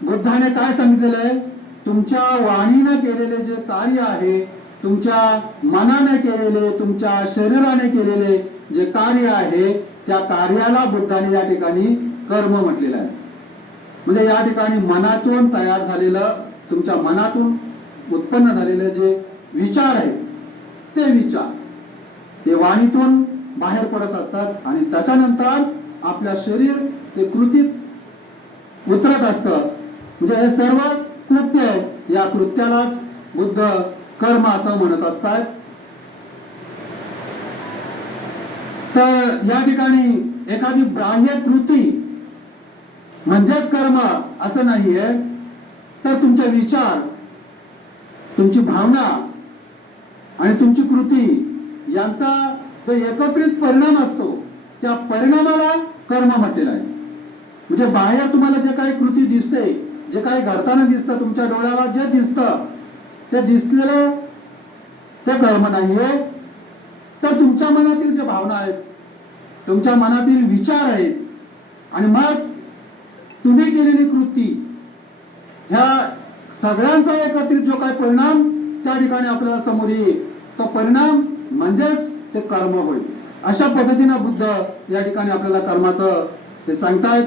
बुद्धाने काय सांगितलेलं आहे, तुमच्या वाणीने केलेले जे कार्य आहे, तुमच्या मनाने केलेले, तुमच्या शरीराने केलेले जे कार्य आहे त्या कार्याला बुद्धाने या ठिकाणी कर्म म्हटलेलं आहे. म्हणजे या ठिकाणी मनातून तयार झालेलं, तुमच्या मनातून उत्पन्न झालेले जे विचार आहेत ते विचार ते वाणीतून बाहेर पडत असतात आणि त्याच्यानंतर आपल्या शरीर ते कृतीत उतरत असतं. म्हणजे हे सर्व कृत्य आहे, या कृत्यालाच बुद्ध कर्म असं म्हणत असतात. तर या ठिकाणी एखादी बाह्य कृती म्हणजेच कर्म असं नाहीये, तर तुमचे विचार, तुमची भावना आणि तुमची कृती यांचा जो एकत्रित परिणाम असतो, त्या परिणामाला कर्म म्हटलेलं आहे. म्हणजे बाहेर तुम्हाला जे काही कृती दिसते, जे काही घडताना दिसतं, तुमच्या डोळ्याला जे दिसतं ते दिसलेलं ते कर्म नाहीये, तर तुमच्या मनातील जे भावना आहेत, तुमच्या मनातील विचार आहेत आणि मग तुम्ही केलेली कृती, ह्या सगळ्यांचा एकत्रित जो काही परिणाम त्या ठिकाणी आपल्याला समोर येईल, तो परिणाम म्हणजेच ते कर्म होईल. अशा पद्धतीनं बुद्ध या ठिकाणी आपल्याला कर्माचं ते सांगतायत.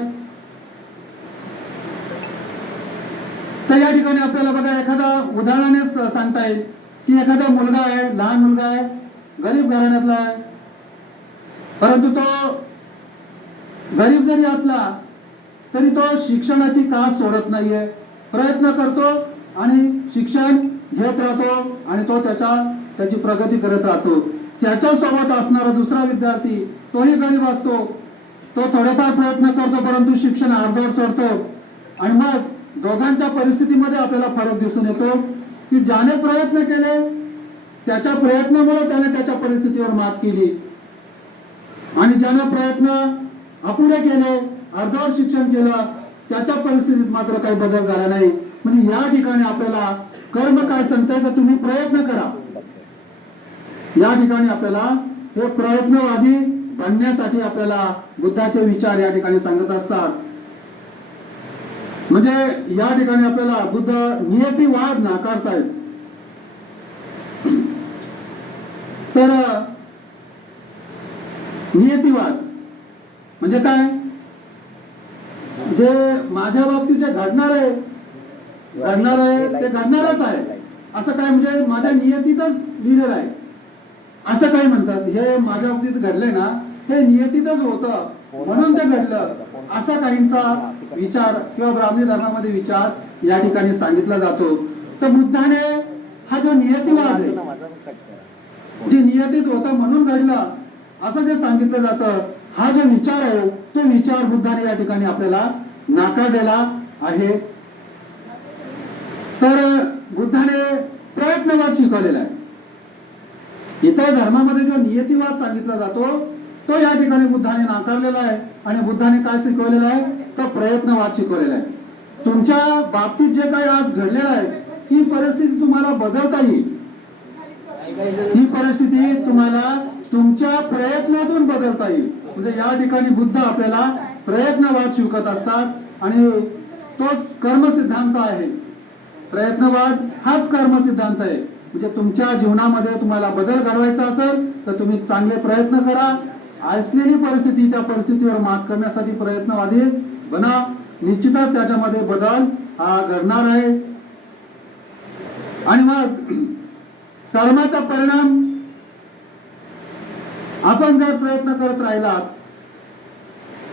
तर या ठिकाणी आपल्याला बघा एखादा उदाहरणाने सांगता येईल की एखादा मुलगा आहे, लहान मुलगा आहे, गरीब घराण्यातला आहे, परंतु तो गरीब जरी असला तरी तो शिक्षणाची कास सोडत नाहीये, प्रयत्न करतो आणि शिक्षण घेत राहतो आणि तो त्याची प्रगती करत राहतो. त्याच्या सोबत असणारा दुसरा विद्यार्थी तोही गरीब असतो, तो थोडेफार प्रयत्न करतो परंतु शिक्षण अर्धवट सोडतो. आणि मग दोघांच्या परिस्थितीमध्ये आपल्याला फरक दिसून येतो की ज्याने प्रयत्न केले त्याच्या प्रयत्नामुळे त्याने त्याच्या परिस्थितीवर मात केली आणि ज्याने प्रयत्न अपुरे केले, अर्धवट शिक्षण केलं, त्याच्या परिस्थितीत मात्र काही बदल झाला नाही. म्हणजे या ठिकाणी आपल्याला कर्म काय सांगताय तर तुम्ही प्रयत्न करा. या ठिकाणी आपल्याला हे प्रयत्नवादी बनण्यासाठी आपल्याला बुद्धाचे विचार या ठिकाणी सांगत असतात. म्हणजे या ठिकाणी आपल्याला बुद्ध नियतिवाद नाकारतायत. तर नियतिवाद म्हणजे काय? जे माझ्या बाबतीत जे घडणार आहे ते घडणारच आहे असं काय, म्हणजे माझ्या नियतीतच लिहिलेलं आहे असं काय म्हणतात. हे माझ्या बाबतीत घडलंय ना, हे नियतीतच होतं म्हणून ते घडलं, असा काहींचा विचार किंवा ब्राह्मणी धर्मामध्ये विचार या ठिकाणी सांगितला जातो. तर बुद्धाने हा जो नियतिवाद आहे, जे नियतीत होतं म्हणून घडलं असं जे सांगितलं जातं, हा जो विचार आहे तो विचार बुद्धाने या ठिकाणी आपल्याला नाकारलेला आहे. तर बुद्धाने प्रयत्नवाद शिकवलेला आहे. इतर धर्मामध्ये जो नियतिवाद सांगितला जातो तो या ठिकाणी बुद्धाने नाकारलेला आहे आणि बुद्धाने काय शिकवलेलं आहे तर प्रयत्नवाद शिकवलेला आहे. तुमच्या बाबतीत जे काही आज घडलेलं आहे ही परिस्थिती तुम्हाला बदलता येईल. ही परिस्थिती तुम्हाला तुमच्या प्रयत्नातून बदलता येईल. म्हणजे या ठिकाणी बुद्ध आपल्याला प्रयत्नवाद शिकवत असतात आणि तोच कर्म सिद्धांत आहे. प्रयत्नवाद हाच कर्म सिद्धांत आहे. म्हणजे तुमच्या जीवनामध्ये तुम्हाला बदल घडवायचा असेल तर तुम्ही चांगले प्रयत्न करा. असलेली परिस्थिती, त्या परिस्थितीवर मात करण्यासाठी प्रयत्नवादी बना. निश्चितच त्याच्यामध्ये बदल हा घडणार आहे. आणि मग कर्माचा परिणाम आपण जर प्रयत्न करत राहिलात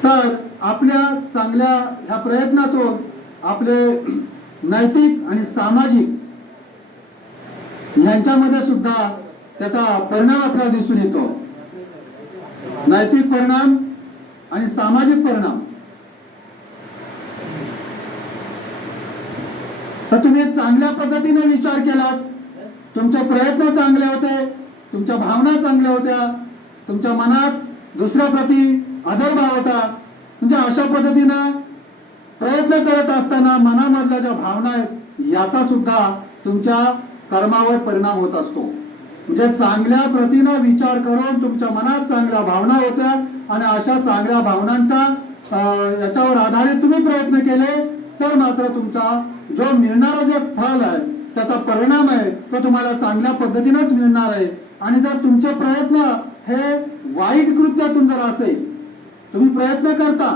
तर आपल्या चांगल्या ह्या प्रयत्नातून आपले नैतिक आणि सामाजिक यांच्यामध्ये सुद्धा त्याचा परिणाम आपल्याला दिसून येतो. नैतिक परिणाम आणि सामाजिक परिणाम. तर तुम्ही चांगल्या पद्धतीने विचार केलात, तुमचे प्रयत्न चांगले होते, तुमच्या भावना चांगल्या होत्या, तुमच्या मनात दुसऱ्या प्रती आदरभाव होता. म्हणजे अशा पद्धतीनं प्रयत्न करत असताना मनामधल्या ज्या भावना आहेत याचा सुद्धा तुमच्या कर्मावर परिणाम होत असतो. म्हणजे चांगल्या प्रतीनं विचार करून तुमच्या मनात चांगल्या भावना होत्या आणि अशा चांगल्या भावनांचा याच्यावर आधारित तुम्ही प्रयत्न केले तर मात्र तुमचा जो मिळणारा जे फळ आहे त्याचा परिणाम आहे तो तुम्हाला चांगल्या पद्धतीनंच मिळणार आहे. आणि जर तुमचे प्रयत्न हे वाईट कृत्यातून जर असेल, तुम्ही प्रयत्न करता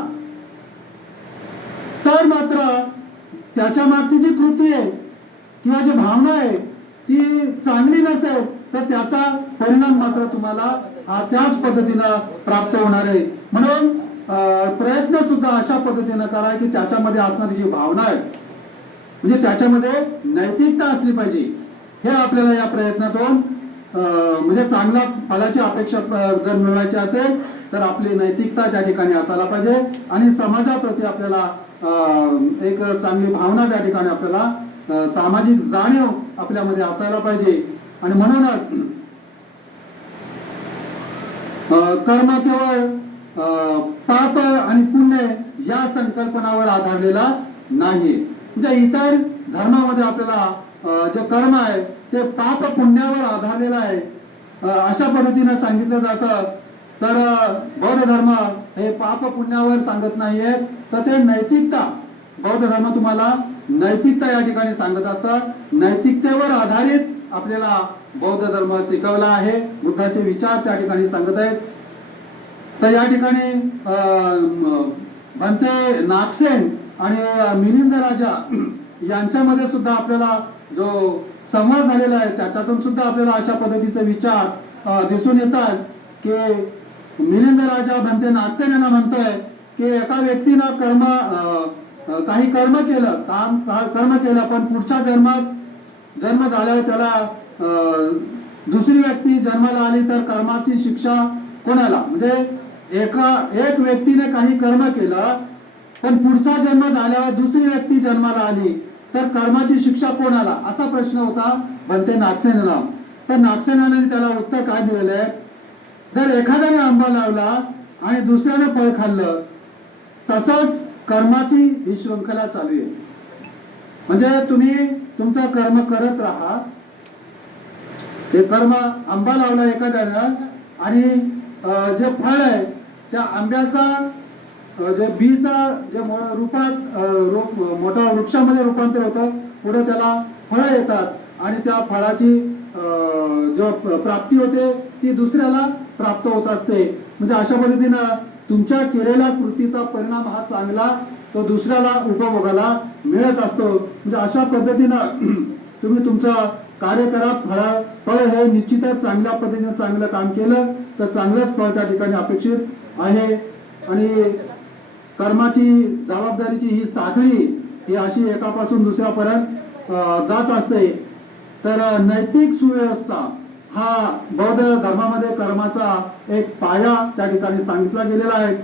तर मात्र त्याच्या मागची जी कृती आहे किंवा जी भावना आहे ती चांगली नसेल तर त्याचा परिणाम मात्र तुम्हाला त्याच पद्धतीनं प्राप्त होणार आहे. म्हणून प्रयत्न सुद्धा अशा पद्धतीनं करा की त्याच्यामध्ये असणारी जी भावना आहे म्हणजे त्याच्यामध्ये नैतिकता असली पाहिजे. हे आपल्याला या प्रयत्नातून म्हणजे चांगल्या फलाची अपेक्षा जर मिळवायची असेल तर आपली नैतिकता त्या ठिकाणी असायला पाहिजे आणि समाजाप्रती आपल्याला एक चांगली भावना त्या ठिकाणी आपल्याला सामाजिक जाणीव आपल्यामध्ये असायला पाहिजे. आणि म्हणूनच कर्म केवळ पाप आणि पुण्य या संकल्पनावर आधारलेला नाही. म्हणजे इतर धर्मामध्ये आपल्याला जे कर्म आहे ते पाप पुण्यावर आधारलेलं आहे अशा पद्धतीने सांगितलं जातं. तर बौद्ध धर्म हे पाप पुण्यावर सांगत नाहीये, तर ते नैतिकता, बौद्ध धर्म तुम्हाला नैतिकता या ठिकाणी सांगत असतात. नैतिकतेवर आधारित आपल्याला बौद्ध धर्म शिकवला आहे. बुद्धाचे विचार त्या ठिकाणी सांगत आहेत. तर या ठिकाणी भंते नागसेन आणि मिलिंद राजा यांच्यामध्ये सुद्धा आपल्याला जो संवाद झालेला आहे त्याच्यातून सुद्धा आपल्याला अशा पद्धतीचे विचार दिसून येतात की मिलिंद राजा भंते नागसेन यांना म्हणतोय की एका व्यक्तीनं काही कर्म केलं, कर्म केलं, पण पुढच्या जन्मात जन्म झाल्यावर त्याला दुसरी व्यक्ती जन्माला आली तर कर्माची शिक्षा कोणाला? म्हणजे एक व्यक्तीने काही कर्म केलं पण पुढचा जन्म झाल्यावर दुसरी व्यक्ती जन्माला आली तर कर्माची शिक्षा कोणाला, असा प्रश्न होता भंते नागसेनाला. तर नागसेनाने त्याला उत्तर काय दिलेलं आहे, जर एखाद्याने आंबा लावला आणि दुसऱ्याने फळ खाल्लं तसंच कर्माची ही शृंखला चालू आहे. म्हणजे तुम्ही तुमचं कर्म करत राहा. हे कर्म आंबा लावला एखाद्यानं आणि जे फळ आहे त्या आंब्याचा जे बीचा जे रूपात मोठ्या वृक्षामध्ये रूपांतर होतं, पुढे त्याला फळं येतात आणि त्या फळाची जो प्राप्ती होते ती दुसऱ्याला प्राप्त होत असते. म्हणजे अशा पद्धतीनं तुमच्या केलेल्या कृतीचा परिणाम हा चांगला तो दुसऱ्याला उपभोगाला मिळत असतो. म्हणजे अशा पद्धतीनं तुम्ही तुमचं कार्य करा. फळ हे निश्चितच चांगल्या पद्धतीने चांगलं काम केलं तर चांगलंच फळ त्या ठिकाणी अपेक्षित आहे. आणि कर्माची जबाबदारीची ही साखळी ही अशी एकापासून दुसऱ्यापर्यंत जात असते. तर नैतिक सुव्यवस्था हा बौद्ध धर्मामध्ये कर्माचा एक पाया त्या ठिकाणी सांगितला गेलेला आहे.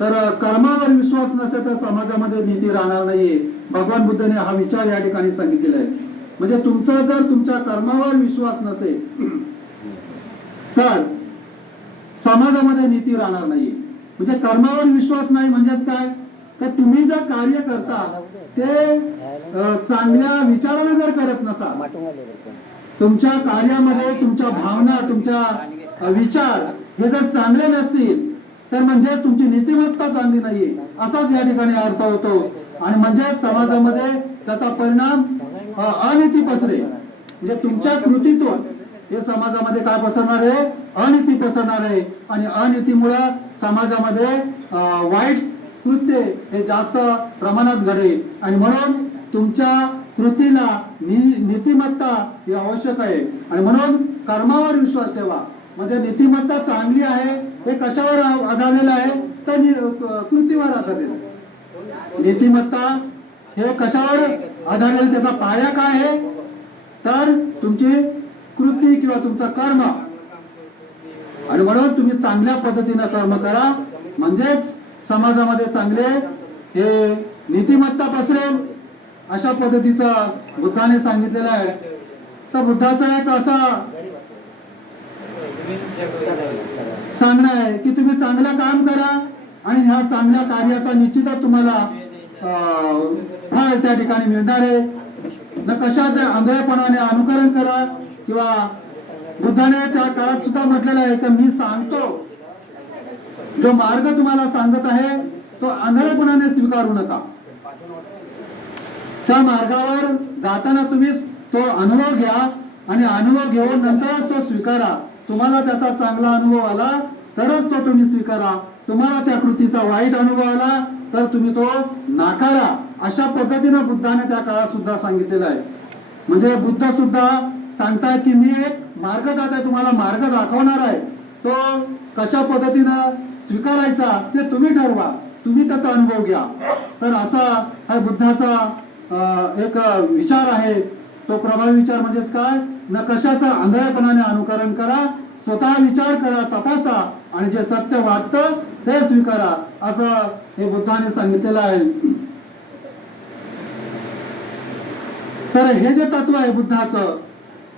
तर कर्मावर विश्वास नसेल तर समाजामध्ये नीती राहणार नाहीये. भगवान बुद्धाने हा विचार या ठिकाणी सांगितलेला आहे. म्हणजे तुमचा जर तुमच्या कर्मावर विश्वास नसेल तर समाजामध्ये नीती राहणार नाहीये. म्हणजे कर्मावर विश्वास नाही म्हणजेच काय, तर तुम्ही जर कार्य करता ते चांगल्या विचाराने जर करत नसाल, तुमच्या कार्यामध्ये तुमच्या भावना तुमच्या विचार हे जर चांगले नसतील तर म्हणजे तुमची नीतिमत्ता चांगली नाहीये असाच या ठिकाणी अर्थ होतो. आणि म्हणजे समाजामध्ये त्याचा परिणाम अनीती पसरे. म्हणजे तुमच्या कृतीतून हे समाजामध्ये काय पसरणार आहे, अनीती पसरणार आहे. आणि अनीतीमुळे समाजामध्ये वाईट कृत्य हे जास्त प्रमाणात घडेल. आणि म्हणून तुमच्या कृतीला नीतिमत्ता ही आवश्यक आहे. आणि म्हणून कर्मावर विश्वास ठेवा. म्हणजे नीतिमत्ता चांगली आहे हे कशावर आधारलेलं आहे, तर कृतीवर आधारलेलं आहे. नीतिमत्ता हे कशावर आधारलेलं, त्याचा पाया काय आहे, तर तुमची कृती किंवा तुमचं कर्म. आणि म्हणून तुम्ही चांगल्या पद्धतीने कर्म करा म्हणजेच समाजामध्ये चांगले हे नीतिमत्ता पसरेल अशा पद्धतीचं बुद्धाने सांगितलेलं आहे. तर बुद्धाचा एक असा सांगणं आहे की तुम्ही चांगलं काम करा आणि ह्या चांगल्या कार्याचा निश्चितच तुम्हाला फळ त्या ठिकाणी मिळणार आहे. न कशाच्या आंधळेपणाने अनुकरण करा. किंवा बुद्धाने त्या काळात सुद्धा म्हटलेलं आहे की मी सांगतो, जो मार्ग तुम्हाला सांगत आहे तो आंधळेपणाने स्वीकारू नका. त्या मार्गावर जाताना तुम्ही तो अनुभव घ्या आणि अनुभव घेऊन नंतरच तो स्वीकारा. तुम्हाला त्याचा चांगला अनुभव आला तरच तो तुम्ही स्वीकारा. तुम्हाला त्या कृतीचा वाईट अनुभव आला तर तुम्ही तो नाकारा. अशा पद्धतीने बुद्धाने त्या काळात सुद्धा सांगितलेलं आहे. म्हणजे बुद्ध सुद्धा सांगतायत की मी एक मार्गदाता तुम्हाला मार्ग दाखवणार आहे. तो कशा पद्धतीनं स्वीकारायचा ते तुम्ही ठरवा, तुम्ही त्याचा अनुभव घ्या. तर असा हा बुद्धाचा एक विचार आहे. तो प्रभावी विचार म्हणजेच काय, न कशाचं आंधळेपणाने अनुकरण करा. स्वतः विचार करा, तपासा आणि जे सत्य वाटतं ते स्वीकारा, असं हे बुद्धाने सांगितलेलं आहे. तर हे जे तत्व आहे बुद्धाचं,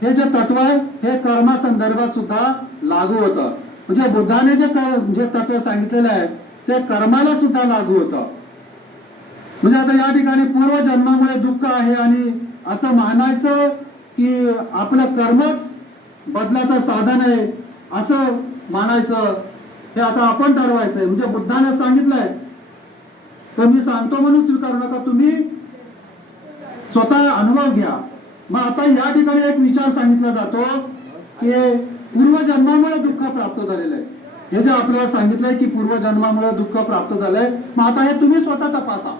हे जे तत्व आहे हे कर्मा संदर्भात सुद्धा लागू होतं. म्हणजे बुद्धाने जे तत्व सांगितलेलं आहे ते कर्माला सुद्धा लागू होतं. म्हणजे आता या ठिकाणी पूर्वजन्मामुळे दुःख आहे आणि असं मानायचं की आपलं कर्मच बदलाचं साधन आहे असं मानायचं, हे आता आपण ठरवायचंय. म्हणजे बुद्धाने सांगितलंय तर मी सांगतो म्हणून स्वीकारू नका, तुम्ही स्वतः अनुभव घ्या. मग आता या ठिकाणी एक विचार सांगितला जातो की पूर्वजन्मामुळे दुःख प्राप्त झालेलं आहे. हे जे आपल्याला सांगितलंय की पूर्वजन्मामुळे दुःख प्राप्त झालंय, मग आता हे तुम्ही स्वतः तपासा.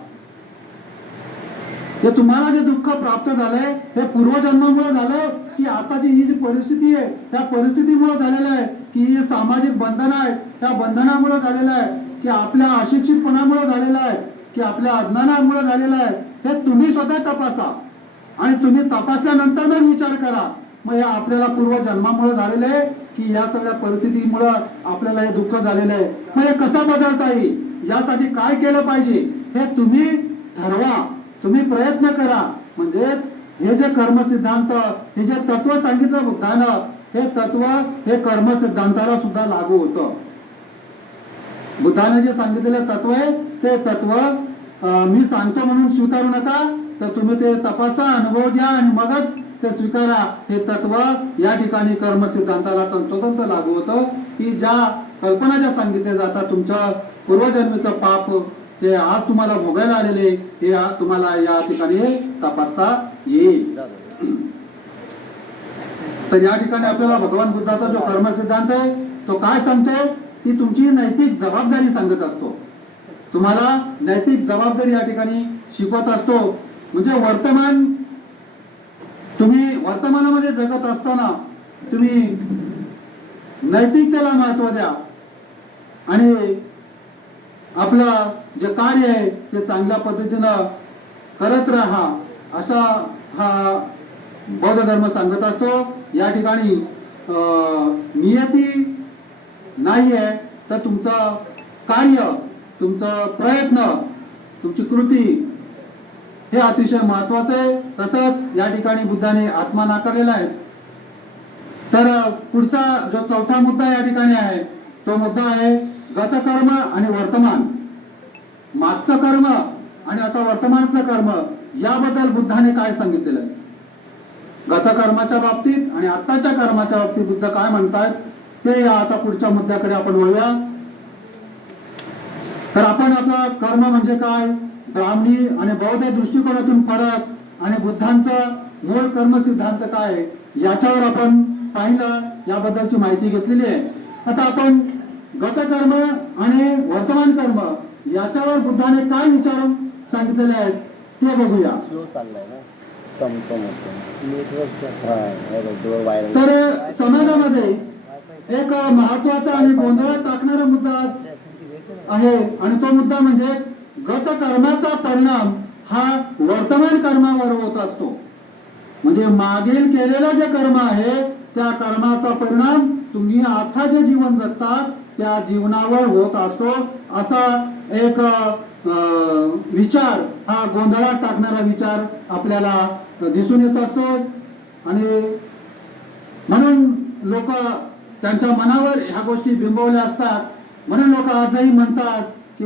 हे तुम्हाला जे दुःख प्राप्त झालंय हे पूर्वजन्मामुळे झालंय की आताची ही जी परिस्थिती आहे त्या परिस्थितीमुळे झालेलं आहे, की ही सामाजिक बंधनं आहेत त्या बंधनामुळे झालेलं आहे, की आपल्या अशिक्षितपणामुळे झालेलं आहे, की आपल्या अज्ञानामुळे झालेलं आहे. हे तुम्ही स्वतः तपासा आणि तुम्ही तपासल्यानंतर मग विचार करा, मग हे आपल्याला पूर्वजन्मामुळे झालेलं आहे की या सगळ्या परिस्थितीमुळे आपल्याला हे दुःख झालेलं आहे. मग हे कसं बदलता येईल, यासाठी काय केलं पाहिजे हे तुम्ही ठरवा, तुम्ही प्रयत्न करा. म्हणजेच हे जे कर्म सिद्धांत, हे जे तत्व सांगितलं बुद्धानं, हे तत्व हे कर्म सिद्धांताला सुद्धा लागू होतं. बुद्धाने जे सांगितलेलं तत्व आहे ते तत्व मी सांगतो म्हणून स्वीकारू नका, तर तुम्ही ते तपासा, अनुभव घ्या आणि मगच ते स्वीकारा. हे तत्व या ठिकाणी कर्म सिद्धांताला तंतोतंत लागू होतं, की ज्या कल्पना ज्या सांगितल्या जातात तुमच्या पूर्वजन्मीचं पाप ते आज तुम्हाला भोगायला आलेले, हे तुम्हाला या ठिकाणी तपासता येईल. तर या ठिकाणी आपल्याला भगवान बुद्धाचा जो कर्म सिद्धांत आहे तो काय सांगतो, ती तुमची नैतिक जबाबदारी सांगत असतो. तुम्हाला नैतिक जबाबदारी या ठिकाणी शिकवत असतो. म्हणजे तुम्ही वर्तमानामध्ये जगत असताना तुम्ही नैतिकतेला महत्व द्या आणि आपलं जे कार्य आहे ते चांगल्या पद्धतीनं करत राहा, असा हा बौद्ध धर्म सांगत असतो. या ठिकाणी नियती नाही आहे, तर तुमचं कार्य, तुमचं प्रयत्न, तुमची कृती हे अतिशय महत्वाचं आहे. तसंच या ठिकाणी बुद्धाने आत्मा नाकारलेला आहे. तर पुढचा जो चौथा मुद्दा या ठिकाणी आहे तो मुद्दा आहे गतकर्म आणि वर्तमान. मागचं कर्म आणि आता वर्तमानातलं कर्म याबद्दल बुद्धाने काय सांगितलेलं आहे. गतकर्माच्या बाबतीत आणि आत्ताच्या कर्माच्या बाबतीत बुद्ध काय म्हणतात ते आता पुढच्या मुद्द्याकडे आपण वळूया. तर आपण आपला कर्म म्हणजे काय, ब्राह्मणी आणि बौद्ध दृष्टिकोनातून फरक आणि बुद्धांचा मूळ कर्म सिद्धांत काय याच्यावर आपण पाहिलं, याबद्दलची माहिती घेतलेली आहे. आता आपण गतकर्म आणि वर्तमान कर्म याच्यावर बुद्धाने काय विचार सांगितलेले आहेत ते बघूया. तर समाजामध्ये एक महत्वाचा आणि गोंधळात टाकणारा मुद्दा आहे आणि तो मुद्दा म्हणजे गत कर्माचा परिणाम हा वर्तमान कर्मावर होत असतो. म्हणजे मागील केलेलं जे कर्म आहे त्या कर्माचा परिणाम तुम्ही आता जे जीवन जगता त्या जीवनावर होत असतो. असा एक विचार, हा गोंधळात टाकणारा विचार आपल्याला दिसून येत असतो आणि म्हणून लोक त्यांच्या मनावर ह्या गोष्टी बिंबवल्या असतात. म्हणून लोक आजही म्हणतात की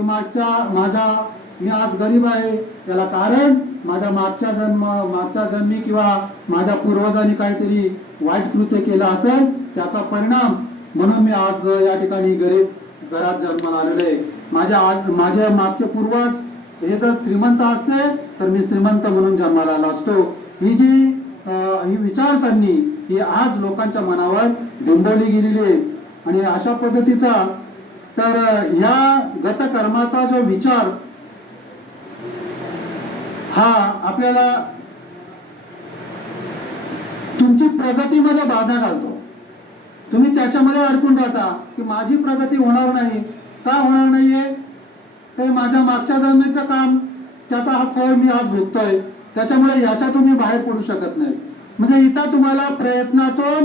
मी आज गरीब आहे, त्याला कारण माझ्या मागच्या जन्मी किंवा माझ्या पूर्वजांनी काहीतरी वाईट कृत्य केलं असेल त्याचा परिणाम म्हणून मी आज या ठिकाणी गरीब घरात जन्माला आलेलो आहे. माझे मागचे पूर्वज हे जर श्रीमंत असते तर मी श्रीमंत म्हणून जन्माला आलो असतो. ही विचारसरणी ही आज लोकांच्या मनावर बिंबवली गेलेली आहे आणि अशा पद्धतीचा तर या गतकर्माचा जो विचार हा आपल्याला तुमची प्रगतीमध्ये बाधा घालतो. तुम्ही त्याच्यामध्ये अडकून राहता की माझी प्रगती होणार नाही. का होणार नाहीये, ते माझ्या मागच्या जन्मेचं काम, त्याचा हा फळ मी आज भोगतोय, त्याच्यामुळे याच्यातून मी बाहेर पडू शकत नाही. म्हणजे इथं तुम्हाला प्रयत्नातून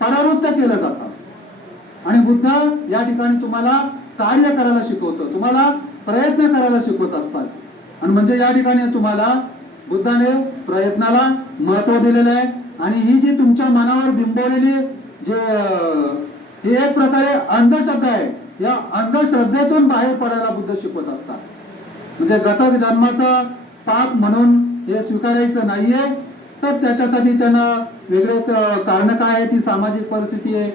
परावृत्त केलं जातं आणि बुद्ध या ठिकाणी तुम्हाला कार्य करायला शिकवतो, तुम्हाला प्रयत्न करायला शिकवत असतात। आणि म्हणजे या ठिकाणी तुम्हाला बुद्धाने प्रयत्नाला महत्व दिलेलं आहे आणि ही जी तुमच्या मनावर बिंबवलेली जे हे एक प्रकारे अंधश्रद्धा आहे, या अंधश्रद्धेतून बाहेर पडायला बुद्ध शिकवत असतात। म्हणजे गत जन्माचा पाप म्हणून हे स्वीकारायचं नाहीये, तर त्याच्यासाठी त्यांना वेगळे कारण काय आहे, ती सामाजिक परिस्थिती आहे,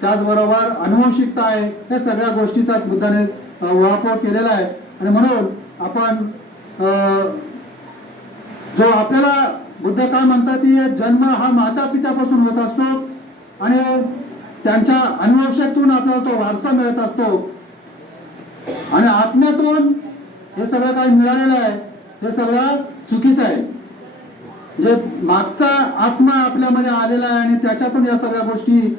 त्याचबरोबर अनुवंशिकता आहे, या सगळ्या गोष्टीचा बुद्धाने उहापोह केलेला आहे। आणि म्हणून आपण जो आपल्याला बुद्ध काय म्हणतात की जन्म हा माता पित्यापासून होत असतो आणि त्यांच्या अनुवंशातून आपल्याला तो वारसा मिळत असतो आणि आत्म्यातून हे सगळं काही मिळालेलं आहे, हे सगळं चुकीचं आहे। जे मागचा आत्मा आपल्यामध्ये आलेला आहे आणि त्याच्यातून या सगळ्या गोष्टी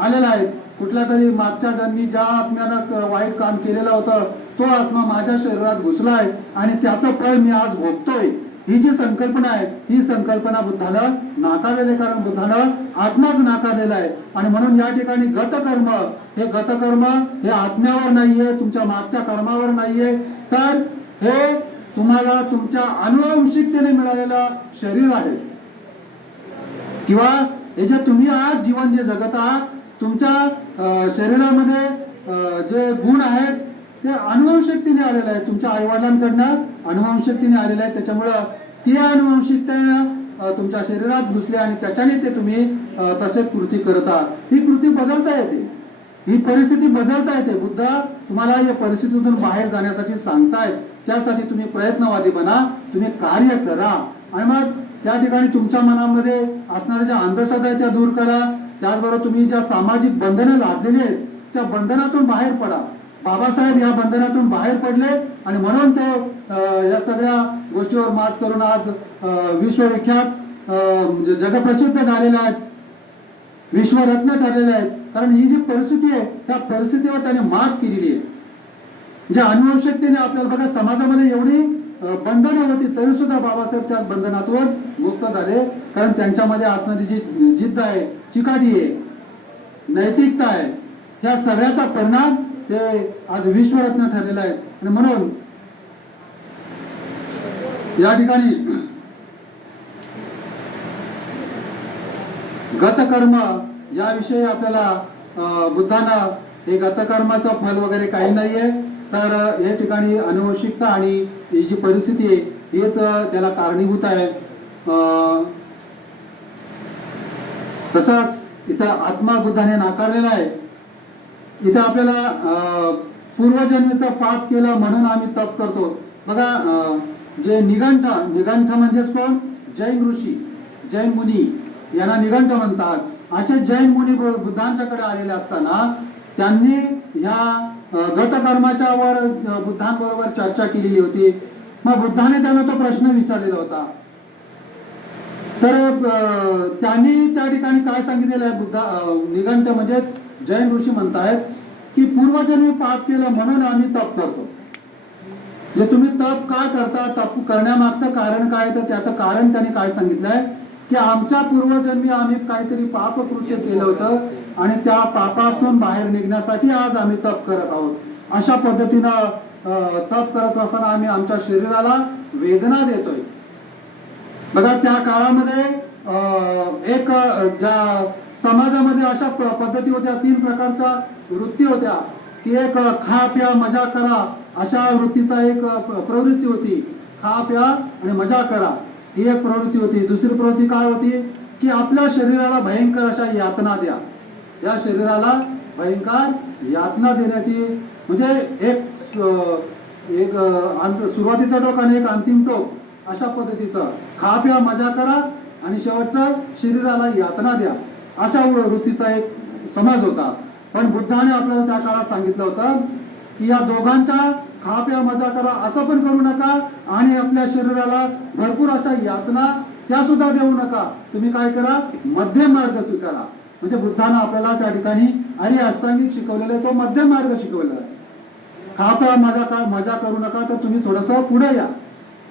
आलेल्या आहेत। कुठल्या तरी मागच्या जन्मी ज्या आत्म्यानं वाईट काम केलेलं होतं तो आत्मा माझ्या शरीरात घुसलाय आणि त्याचं फळ मी आज भोगतोय, ही जी संकल्पना आहे ही संकल्पना बुद्धानं नाकारलेली, कारण बुद्धानं आत्माच नाकारलेला आहे। आणि म्हणून या ठिकाणी गतकर्म हे आत्म्यावर नाहीये, तुमच्या मागच्या कर्मावर नाहीये, तर हे तुम्हाला तुमच्या अनुवंशिकतेने मिळालेलं शरीर आहे किंवा हे जे तुम्ही आज जीवन जे जगत आहात, तुमच्या शरीरामध्ये जे गुण आहेत ते अनुवंशिकतेने आलेले आहेत, तुमच्या आईवडिलांकडनं अनुवंशिकतेने आलेले आहेत। त्याच्यामुळं ती अनुवंशिकता तुमच्या शरीरात घुसली आणि त्याच्याने ते तुम्ही तसेच कृती करत आहात। ही कृती बदलता येते, ही परिस्थिती बदलता येते। बुद्ध तुम्हाला या परिस्थितीतून बाहेर जाण्यासाठी सांगतायत, त्यासाठी तुम्ही प्रयत्नवादी बना, तुम्ही कार्य करा आणि मग त्या ठिकाणी तुमच्या मनामध्ये असणाऱ्या ज्या अंधश्रद्धा आहेत त्या दूर करा। त्याचबरोबर तुम्ही ज्या सामाजिक बंधनं लादलेली आहेत त्या बंधनातून बाहेर पडा। बाबासाहेब या बंधनातून बाहेर पडले आणि म्हणून ते या सगळ्या गोष्टीवर मात करून आज विश्वविख्यात म्हणजे जगप्रसिद्ध झालेले आहेत, विश्वरत्न ठरलेले आहेत। कारण ही जी परिस्थिती आहे त्या परिस्थितीवर त्याने मात केलेली आहे। म्हणजे अनुवंशिकतेने आपल्याला बघा समाजामध्ये एवढी बंधनं होती तरी सुद्धा बाबासाहेब त्या बंधनातून मुक्त झाले, कारण त्यांच्यामध्ये असणारी जी जिद्द आहे, चिकाटी आहे, नैतिकता आहे, या सगळ्याचा परिणाम ते आज विश्वरत्न ठरलेला आहे। आणि म्हणून या ठिकाणी गतकर्म याविषयी आपल्याला बुद्धानं हे गतकर्माचं फल वगैरे काही नाहीये, तर या ठिकाणी अनुवंशिकता आणि ही जी परिस्थिती आहे हेच त्याला कारणीभूत आहे। तसाच इथं आत्मा बुद्धाने नाकारलेला आहे। इथे आपल्याला पूर्वजन्मीचं पाप केलं म्हणून आम्ही तप करतो। बघा जे निघंट म्हणजेच कोण, जैन ऋषी, जैन मुनी यांना निघंट म्हणतात। असे जैन मुनी बुद्धांच्याकडे आलेले असताना त्यांनी ह्या गतकर्माच्या वर बुद्धांबरोबर चर्चा केलेली होती। मग बुद्धाने त्यांना तो प्रश्न विचारलेला होता, तर त्यांनी त्या ठिकाणी काय सांगितलेलं आहे, निघंट म्हणजेच जैन ऋषी म्हणतायत की पूर्वजन्मी पाप केलं म्हणून आम्ही तप करतो। जे तुम्ही तप का करता, तप करण्यामागचं कारण काय, तर त्याचं कारण त्यांनी काय सांगितलंय की आमच्या पूर्वजन्मी आम्ही काहीतरी पाप कृत्य केलं होतं आणि त्या पापातून बाहेर निघण्यासाठी आज आम्ही तप करत आहोत। अशा पद्धतीनं तप करत असताना आम्ही आमच्या शरीराला वेदना देतोय। बघा त्या काळामध्ये एक ज्या समाजामध्ये अशा पद्धती होत्या, 3 प्रकारच्या वृत्ती होत्या की एक खा प्या मजा करा अशा वृत्तीचा एक प्रवृत्ती होती। खा प्या आणि मजा करा ही एक प्रवृत्ती होती। दुसरी प्रवृत्ती काय होती की आपल्या शरीराला भयंकर अशा यातना द्या, या शरीराला भयंकर यातना देण्याची, म्हणजे एक सुरुवातीचा टोक आणि एक अंतिम टोक अशा पद्धतीचं खा प्या मजा करा आणि शेवटचं शरीराला यातना द्या, अशा वृत्तीचा एक समाज होता। पण बुद्धाने आपल्याला त्या काळात सांगितलं होतं की या दोघांच्या खा प्या मजा करा असं पण करू नका आणि आपल्या शरीराला भरपूर अशा यातना त्या सुद्धा देऊ नका, तुम्ही काय करा, मध्यम मार्ग स्वीकारा। म्हणजे बुद्धाने आपल्याला त्या ठिकाणी आणि अष्टांगिक शिकवलेला तो मध्यम मार्ग शिकवलेला आहे। खा प्या मजा करू नका, तर तुम्ही थोडंसं पुढे या,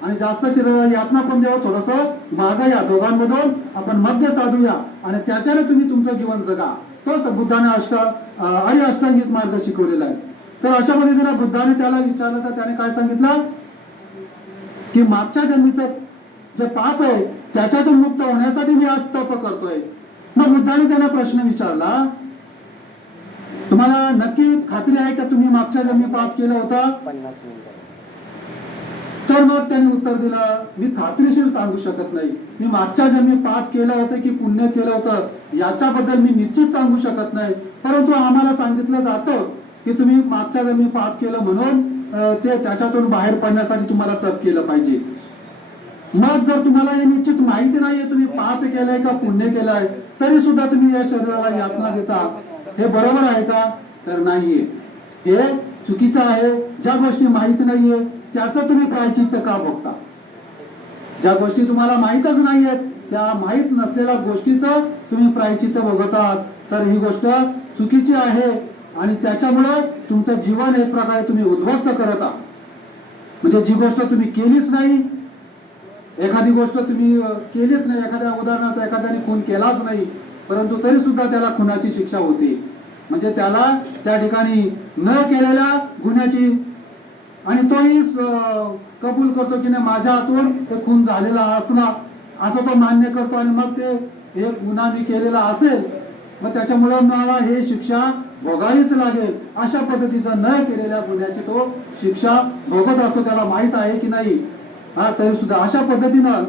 आणि जास्त शरीराला यातना पण द्यावं, थोडंसं मागा या दोघांमधून आपण मध्य साधूया आणि त्याच्याने तुम्ही तुमचं जीवन जगा. तोच बुद्धाने अष्टांगिक मार्ग शिकवलेला आहे. तर अशा पद्धतीने बुद्धाने त्याला विचारलं तर त्याने काय सांगितलं की मागच्या जन्मीचं जे पाप आहे त्याच्यातून मुक्त होण्यासाठी मी आज तप करतोय. मग बुद्धाने त्यांना प्रश्न विचारला, तुम्हाला नक्की खात्री आहे का तुम्ही मागच्या जन्मी पाप केलं होतं? 50 मिनिटं. तर मग त्याने उत्तर दिलं, मी खात्रीशीर सांगू शकत नाही. मी मागच्या जन्मी पाप केलं होतं की पुण्य केलं होतं याच्याबद्दल मी निश्चित सांगू शकत नाही, परंतु आम्हाला सांगितलं जातं की तुम्ही मागच्या जन्मी पाप केलं म्हणून ते त्याच्यातून बाहेर पडण्यासाठी तुम्हाला तप केलं पाहिजे. मग जर तुम्हाला हे निश्चित माहिती नाहीये तुम्ही पाप केलंय का पुण्य केलंय, तरी सुद्धा तुम्ही या शरीराला यातना देता, हे बरोबर आहे का? तर नाहीये, हे चुकीचं आहे. ज्या गोष्टी माहिती नाहीये त्याचं तुम्ही प्रायचित्त का भोगता? ज्या गोष्टी तुम्हाला माहीतच नाहीयेत त्या माहीत नसलेल्या गोष्टीचं तुम्ही प्रायचित्त भोगतात, तर ही गोष्ट चुकीची आहे आणि त्याच्यामुळे तुमचं जीवन एक प्रकारे तुम्ही उद्ध्वस्त करत आहात. म्हणजे जी गोष्ट तुम्ही केलीच नाही, एखादी गोष्ट तुम्ही केलीच नाही, एखाद्या उदाहरणार्थ एखाद्याने खून केलाच नाही, परंतु तरी सुद्धा त्याला खुनाची शिक्षा होते. म्हणजे त्याला त्या ठिकाणी न केलेल्या गुन्ह्याची, आणि तोही कबूल करतो की नाही माझ्या हातून ते खून झालेला असणार असं तो मान्य करतो, आणि मग ते हे गुन्हा मी केलेला असेल मग त्याच्यामुळे मला हे शिक्षा भोगावीच लागेल, अशा पद्धतीचा न केलेल्या गुन्ह्याची तो शिक्षा भोगत असतो. त्याला माहित आहे की नाही हा, तरी सुद्धा अशा पद्धतीनं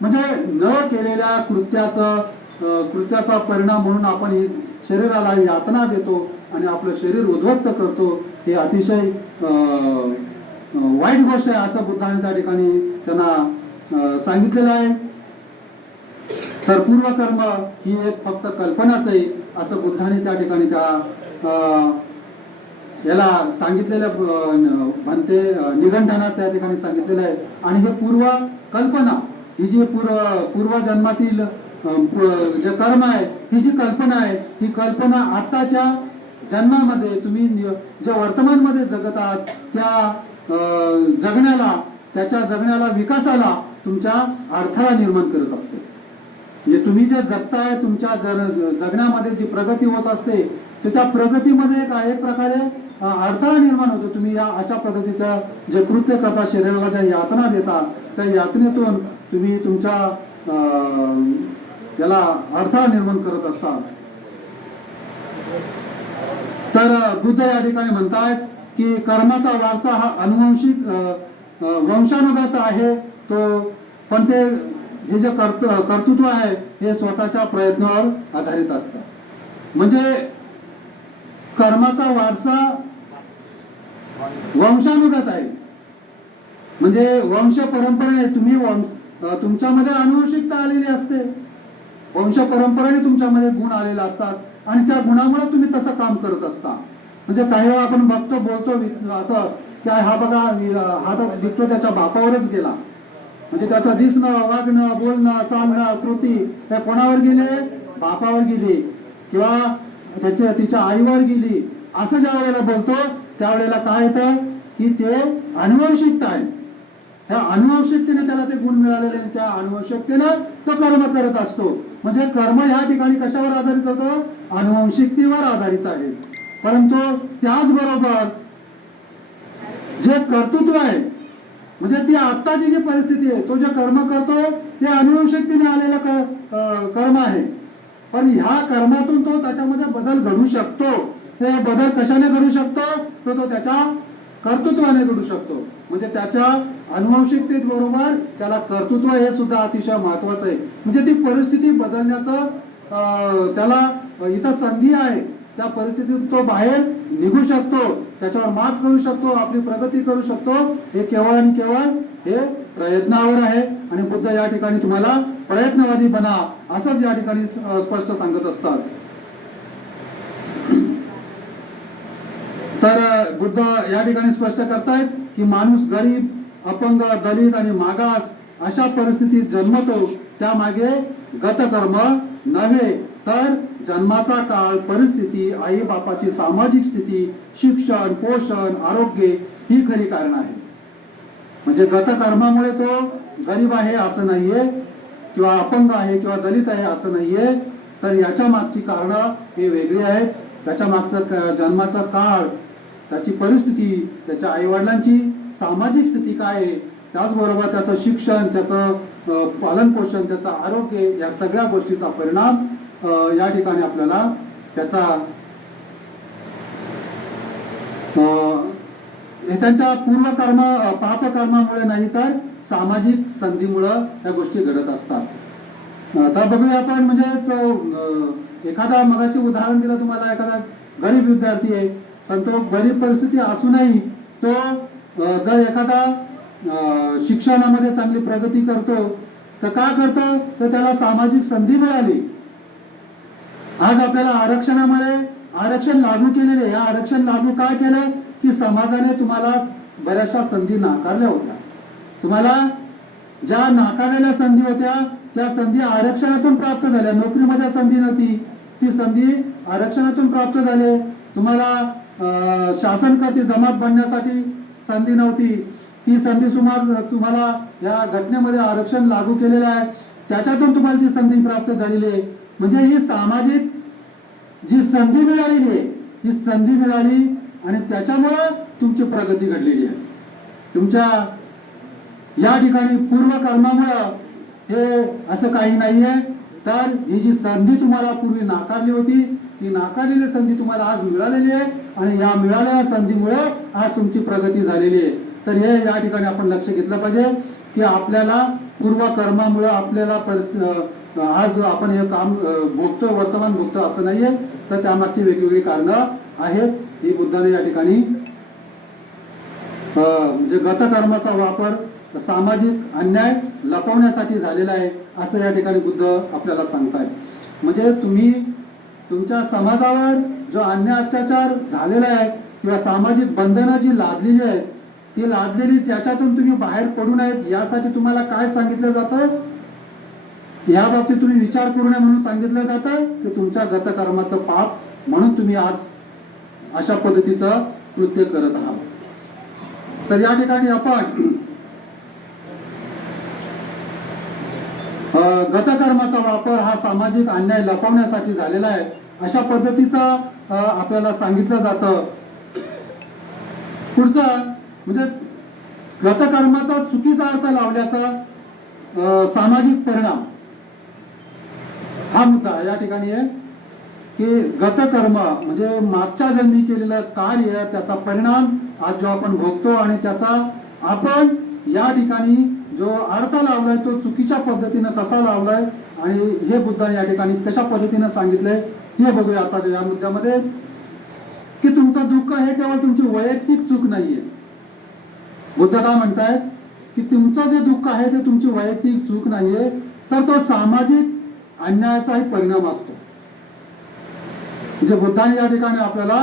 म्हणजे न केलेल्या कृत्याचा परिणाम म्हणून आपण ही शरीराला यातना देतो आणि आपलं शरीर उद्ध्वस्त करतो. हे अतिशय वाईट गोष्ट आहे असं बुद्धाने त्या ठिकाणी त्यांना सांगितलेलं आहे. तर पूर्वकर्म ही एक फक्त कल्पनाच आहे असं बुद्धाने त्या ठिकाणी त्या याला सांगितलेल्या म्हणते निगंठाना त्या ठिकाणी सांगितलेलं आहे. आणि हे पूर्व कल्पना ही जी पूर्वजन्मातील जे कर्म आहे ही जी कल्पना आहे, ही कल्पना आताच्या जन्मामध्ये तुम्ही जे वर्तमान मध्ये जगत आहात त्या जगण्याला विकासाला तुमच्या अडथळा निर्माण करत असते. म्हणजे तुम्ही जे जगताय तुमच्या जगण्यामध्ये जी प्रगती होत असते तर त्या प्रगतीमध्ये एक प्रकारे अडथळा निर्माण होतो. तुम्ही या अशा पद्धतीचं जे कृत्य करता, शरीराला ज्या यातना देता, त्या यातनेतून तुम्ही तुमच्या याला अडथळा निर्माण करत असतात. तर बुद्ध या ठिकाणी म्हणतात की कर्माचा वारसा हा अनुवंशिक वंशानुगत आहे तो, पण ते हे जे कर्तृत्व आहे हे स्वतःच्या प्रयत्नावर आधारित असतं. म्हणजे कर्माचा वारसा वंशानुगत आहे, म्हणजे वंश परंपरेने तुम्ही तुमच्यामध्ये अनुवंशिकता आलेली असते, वंश परंपरेने तुमच्यामध्ये गुण आलेले असतात आणि त्या गुणामुळे तुम्ही तसं काम करत असता. म्हणजे काही वेळा आपण बघतो बोलतो असं की हा बघा हा तर दिसतो त्याच्या बापावरच गेला, म्हणजे त्याचं दिसणं वागणं बोलणं चालणं कृती त्या कोणावर गेले? बापावर गेली किंवा तिच्या आईवर गेली, असं ज्या वेळेला बोलतो त्यावेळेला काय येतं की ते अनुवंशिकता आहे. त्या अनुवंशिकतेने त्याला ते गुण मिळालेले, त्या अनुवंशिकतेनं तो कर्म करत असतो. म्हणजे कर्म ह्या ठिकाणी कशावर आधारित होतं? अनुवंशिकतेवर आधारित आहे. परंतु त्याचबरोबर जे कर्तृत्व आहे म्हणजे ती आत्ताची जी परिस्थिती आहे, तो जे कर्म करतो ते अनुवंशिकतेने आलेलं कर्म आहे, पण ह्या कर्मातून तो त्याच्यामध्ये बदल घडू शकतो. ते बदल कशाने घडू शकतो? तो त्याच्या कर्तृत्वाने घडू शकतो. म्हणजे त्याच्या अनुवंशिकते बरोबर त्याला कर्तृत्व हे सुद्धा अतिशय महत्वाचं आहे. म्हणजे ती परिस्थिती बदलण्याचं त्याला इथं संधी आहे, त्या परिस्थितीत तो बाहेर निघू शकतो, त्याच्यावर मात करू शकतो, आपली प्रगती करू शकतो. हे केवळ आणि केवळ हे प्रयत्नावर आहे. आणि बुद्ध या ठिकाणी तुम्हाला प्रयत्नवादी बना असंच या ठिकाणी स्पष्ट सांगत असतात. तर बुद्ध या ठिकाणी स्पष्ट करतायत की माणूस गरीब, अपंग, दलित आणि मागास अशा परिस्थितीत जन्मतो, त्यामागे गतकर्म नव्हे तर जन्माचा काळ, परिस्थिती, आई बापाची सामाजिक स्थिती, शिक्षण, पोषण, आरोग्य ही खरी कारण आहे. म्हणजे गतकर्मामुळे तो गरीब आहे असं नाहीये, किंवा अपंग आहे किंवा दलित आहे असं नाहीये. तर याच्या मागची कारणं हे वेगळी आहेत. त्याच्या मागचं जन्माचा काळ, त्याची परिस्थिती, त्याच्या आईवडिलांची सामाजिक स्थिती काय आहे, त्याचबरोबर त्याचं शिक्षण, त्याचं पालनपोषण, त्याचं आरोग्य, या सगळ्या गोष्टीचा परिणाम या ठिकाणी आपल्याला त्याचा हे त्यांच्या पूर्वकर्म पापकर्मामुळे नाही तर सामाजिक संधीमुळं त्या गोष्टी घडत असतात. तर बघूया आपण, म्हणजे एखादा मगाशी उदाहरण दिलं तुम्हाला, एखादा गरीब विद्यार्थी आहे, पण तो गरीब परिस्थिती असूनही तो जर एखादा शिक्षणामध्ये चांगली प्रगती करतो तर का करतो, तर त्याला सामाजिक संधी मिळाली. आज आपल्याला आरक्षणामुळे आरक्षण लागू केलेले, या आरक्षण लागू काय केलं की समाजाने तुम्हाला बऱ्याचशा संधी नाकारल्या होत्या. तुम्हाला ज्या नाकारलेल्या संधी होत्या त्या संधी आरक्षणातून प्राप्त झाल्या. नोकरीमध्ये संधी नव्हती, ती संधी आरक्षणातून प्राप्त झाली. तुम्हाला शासनकर्ते जमात बनण्यासाठी संधी नव्हती, ती संधी तुम्हाला या घटनेमध्ये आरक्षण लागू केलेलं आहे, त्याच्यातून तुम्हाला ती संधी प्राप्त झालेली आहे. म्हणजे ही सामाजिक जी संधी मिळालेली आहे, ही संधी मिळाली आणि त्याच्यामुळे तुमची प्रगती घडलेली आहे. तुमच्या या ठिकाणी पूर्वकर्मामुळं हे असं काही नाहीये. तर ही जी संधी तुम्हाला पूर्वी नाकारली होती, ती नाकारलेली संधी तुम्हाला आज मिळालेली आहे आणि या मिळालेल्या संधीमुळे आज तुमची प्रगती झालेली आहे. तर हे या ठिकाणी आपण लक्ष घेतलं पाहिजे की आपल्याला पूर्वकर्मामुळे आपल्याला आज आपण हे काम भोगतोय, वर्तमान भोगतोय असं नाहीये. तर त्यामागची वेगवेगळी कारणं आहेत. ही बुद्धाने या ठिकाणी म्हणजे गतकर्माचा वापर सामाजिक अन्याय लपवण्यासाठी झालेला आहे असं या ठिकाणी बुद्ध आपल्याला सांगतायत. म्हणजे तुम्ही तुमच्या समाजावर जो अन्याय अत्याचार झालेला आहे किंवा सामाजिक बंधनं जी लादलेली आहेत, ती लादलेली त्याच्यातून तुम्ही बाहेर पडू नयेत यासाठी तुम्हाला काय सांगितलं जातं, या बाबतीत तुम्ही विचार करू नये म्हणून सांगितलं जातं की तुमच्या गतकर्माचं पाप म्हणून तुम्ही आज अशा पद्धतीचं कृत्य करत आहात. तर या ठिकाणी आपण गतकर्माचा वापर हा सामाजिक अन्याय लपवण्यासाठी झालेला आहे अशा पद्धतीचा आपल्याला सांगितलं जातं. पुढचा म्हणजे गतकर्माचा चुकीचा अर्थ लावल्याचा सामाजिक परिणाम हा मुद्दा या ठिकाणी आहे की गतकर्म म्हणजे मागच्या जन्मी केलेलं कार्य, त्याचा परिणाम आज जो आपण भोगतो आणि त्याचा आपण या ठिकाणी जो अर्थ लावलाय तो चुकीच्या पद्धतीने कसा लावलाय आणि हे बुद्धाने या ठिकाणी कशा पद्धतीने सांगितलंय हे बघूया आता या मुद्द्यामध्ये. की तुमचं दुःख हे केवळ तुमची वैयक्तिक चूक नाहीये. बुद्ध काय म्हणतायत की तुमचं जे दुःख आहे ते तुमची वैयक्तिक चूक नाहीये, तर तो सामाजिक अन्यायाचाही परिणाम असतो. म्हणजे बुद्धाने या ठिकाणी आपल्याला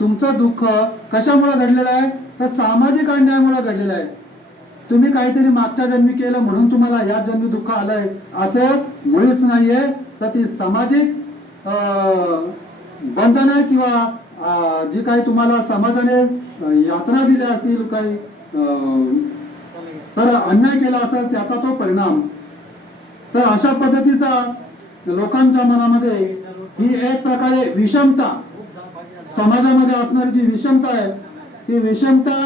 तुमचं दुःख कशामुळे घडलेलं आहे, तर सामाजिक अन्यायामुळे घडलेलं आहे. तुम्ही काहीतरी मागच्या जन्मी केलं म्हणून तुम्हाला या जन्मी दुःख आलंय असं मुळीच नाहीये. तर ती सामाजिक बंधनं किंवा जी काही तुम्हाला समाजाने यातना दिल्या असतील, काही तर अन्याय केला असेल त्याचा तो परिणाम. तर अशा पद्धतीचा लोकांच्या मनामध्ये ही एक प्रकारे विषमता, समाजामध्ये असणारी जी विषमता आहे, ती विषमता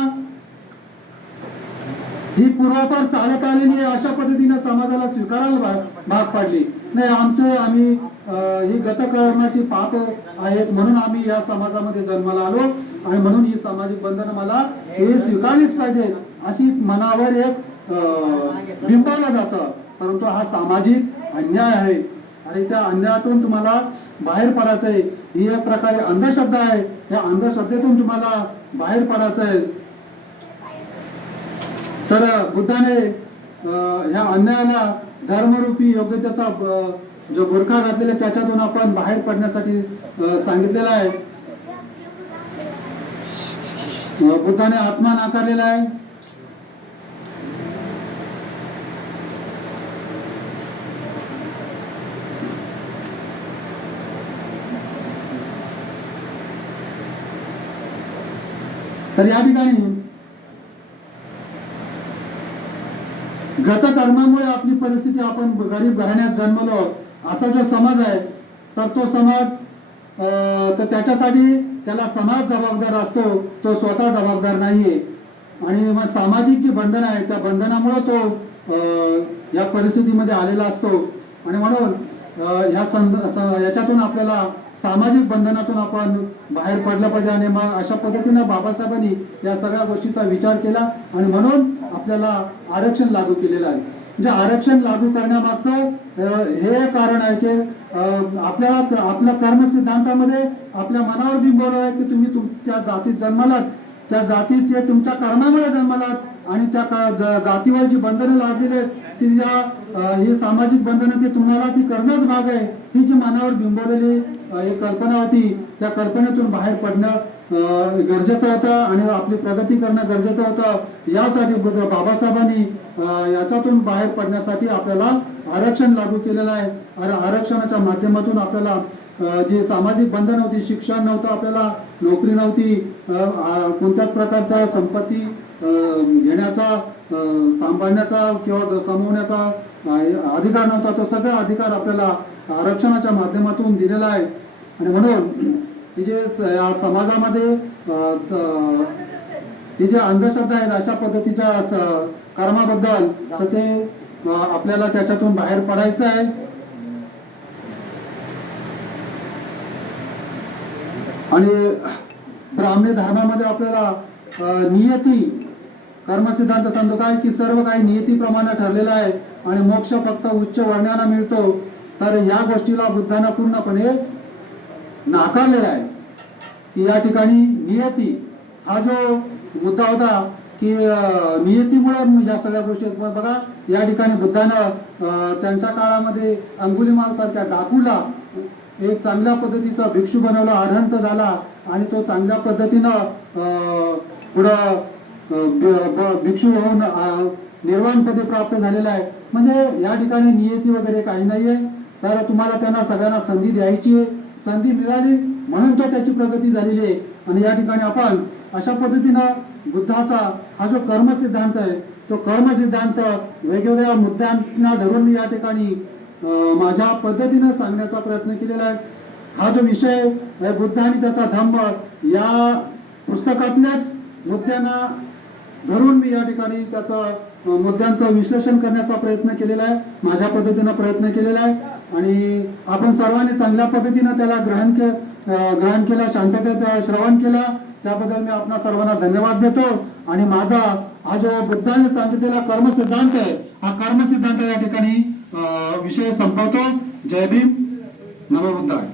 ही पूर्वापार चालत आलेली आहे. अशा पद्धतीने समाजाला स्वीकारायला भाग पाडली. नाही, आम्ही ही गतकर्माची पाप आहेत म्हणून आम्ही या समाजामध्ये जन्माला आलो आणि म्हणून ही सामाजिक बंधनं मला हे स्वीकारलीच पाहिजे अशी मनावर एक बिंबवलं जातं. परंतु हा सामाजिक अन्याय आहे आणि त्या अन्यायातून तुम्हाला बाहेर पडायचं आहे. ही एक प्रकारे अंधश्रद्धा आहे. या अंधश्रद्धेतून तुम्हाला बाहेर पडायचं आहे. तर बुद्धाने ह्या अन्यायाला धर्मरूपी योग्यतेचा जो बुरखा घातलेला त्याच्यातून आपण बाहेर पडण्यासाठी सांगितलेला आहे. बुद्धाने आत्मा नाकारलेला आहे. तर या ठिकाणी गतकर्मामुळे आपली परिस्थिती, आपण गरीब घराण्यात जन्मलो असा जो समाज आहे, तर तो समाज तर त्याच्यासाठी त्याला समाज जबाबदार असतो, तो स्वतः जबाबदार नाहीये. आणि मग सामाजिक जी बंधन आहे त्या बंधनामुळे तो या परिस्थितीमध्ये आलेला असतो. आणि म्हणून याच्यातून आपल्याला सामाजिक बंधनातून आपण बाहेर पडलं पाहिजे. आणि मग अशा पद्धतीनं बाबासाहेबांनी या सगळ्या गोष्टीचा विचार केला आणि म्हणून आपल्याला आरक्षण लागू केलेलं आहे. म्हणजे आरक्षण लागू करण्यामागचं हे कारण आहे की आपल्याला आपल्या कर्मसिद्धांतामध्ये आपल्या मनावर बिंबवलं आहे की तुम्ही तुमच्या जातीत जन्मालात, त्या जातीत ते तुमच्या कर्मामुळे जन्मालात आणि त्या जातीवर जी बंधनं लादलेली आहेत ती ही सामाजिक बंधनं ती तुम्हाला ती करणंच भाग आहे. ही जी मनावर बिंबवलेली एक कल्पना होती, त्या कल्पनेतून बाहेर पडणं गरजेचं होतं आणि आपली प्रगती करणं गरजेचं होतं. यासाठी बाबासाहेबांनी याच्यातून बाहेर पडण्यासाठी आपल्याला आरक्षण लागू केलेलं आहे. आरक्षणाच्या माध्यमातून आपल्याला जी सामाजिक बंधन होती, शिक्षण नव्हतं, आपल्याला नोकरी नव्हती, कोणत्याच प्रकारचा संपत्ती घेण्याचा, सांभाळण्याचा किंवा कमवण्याचा अधिकार नव्हता, तो सगळा अधिकार आपल्याला आरक्षणाच्या माध्यमातून दिलेला आहे. आणि म्हणून हे जे या समाजामध्ये हे जे अंधश्रद्धा आहेत अशा पद्धतीच्या कर्माबद्दल, तर ते आपल्याला त्याच्यातून बाहेर पडायचं आहे. आणि ब्राह्मणी धर्मामध्ये आपल्याला नियती कर्मसिद्धांत सांगतो काय की सर्व काही नियतीप्रमाणे ठरलेलं आहे आणि मोक्ष फक्त उच्च वर्णाला मिळतो. तर या गोष्टीला बुद्धांना पूर्णपणे नाकारलेला आहे की या ठिकाणी नियती हा जो मुद्दा होता की नियतीमुळे या सगळ्या गोष्टी बघा, या ठिकाणी बुद्धानं त्यांच्या काळामध्ये अंगुलीमाल सारख्या डाकूला एक चांगल्या पद्धतीचा भिक्षू बनवला, अरहंत झाला आणि तो चांगल्या पद्धतीनं पुढं भिक्षू होऊन निर्वाण पदे प्राप्त झालेला आहे. म्हणजे या ठिकाणी नियती वगैरे काही नाहीये. तर तुम्हाला त्यांना सगळ्यांना संधी द्यायची आहे, संधी मिळाली म्हणून तो त्याची प्रगती झालेली आहे. आणि या ठिकाणी आपण अशा पद्धतीनं बुद्धाचा हा जो कर्मसिद्धांत आहे, तो कर्मसिद्धांत वेगवेगळ्या मुद्द्यांना धरून मी या ठिकाणी माझ्या पद्धतीनं सांगण्याचा प्रयत्न केलेला आहे. हा जो विषय बुद्ध आणि त्याचा धम्म या पुस्तकातल्याच मुद्द्यांना धरून मी या ठिकाणी त्याचा मुद्द्यांचं विश्लेषण करण्याचा प्रयत्न केलेला आहे, माझ्या पद्धतीनं प्रयत्न केलेला आहे. आणि आपण सर्वांनी चांगल्या पद्धतीनं त्याला ग्रहण केलं, शांततेत श्रवण केलं, त्याबद्दल मी आपणा सर्वांना धन्यवाद देतो. आणि माझा हा जो बुद्धाने सांगितलेला कर्मसिद्धांत आहे, हा कर्मसिद्धांत या ठिकाणी विषय संपवतो. जय भीम, नमो बुद्धाय.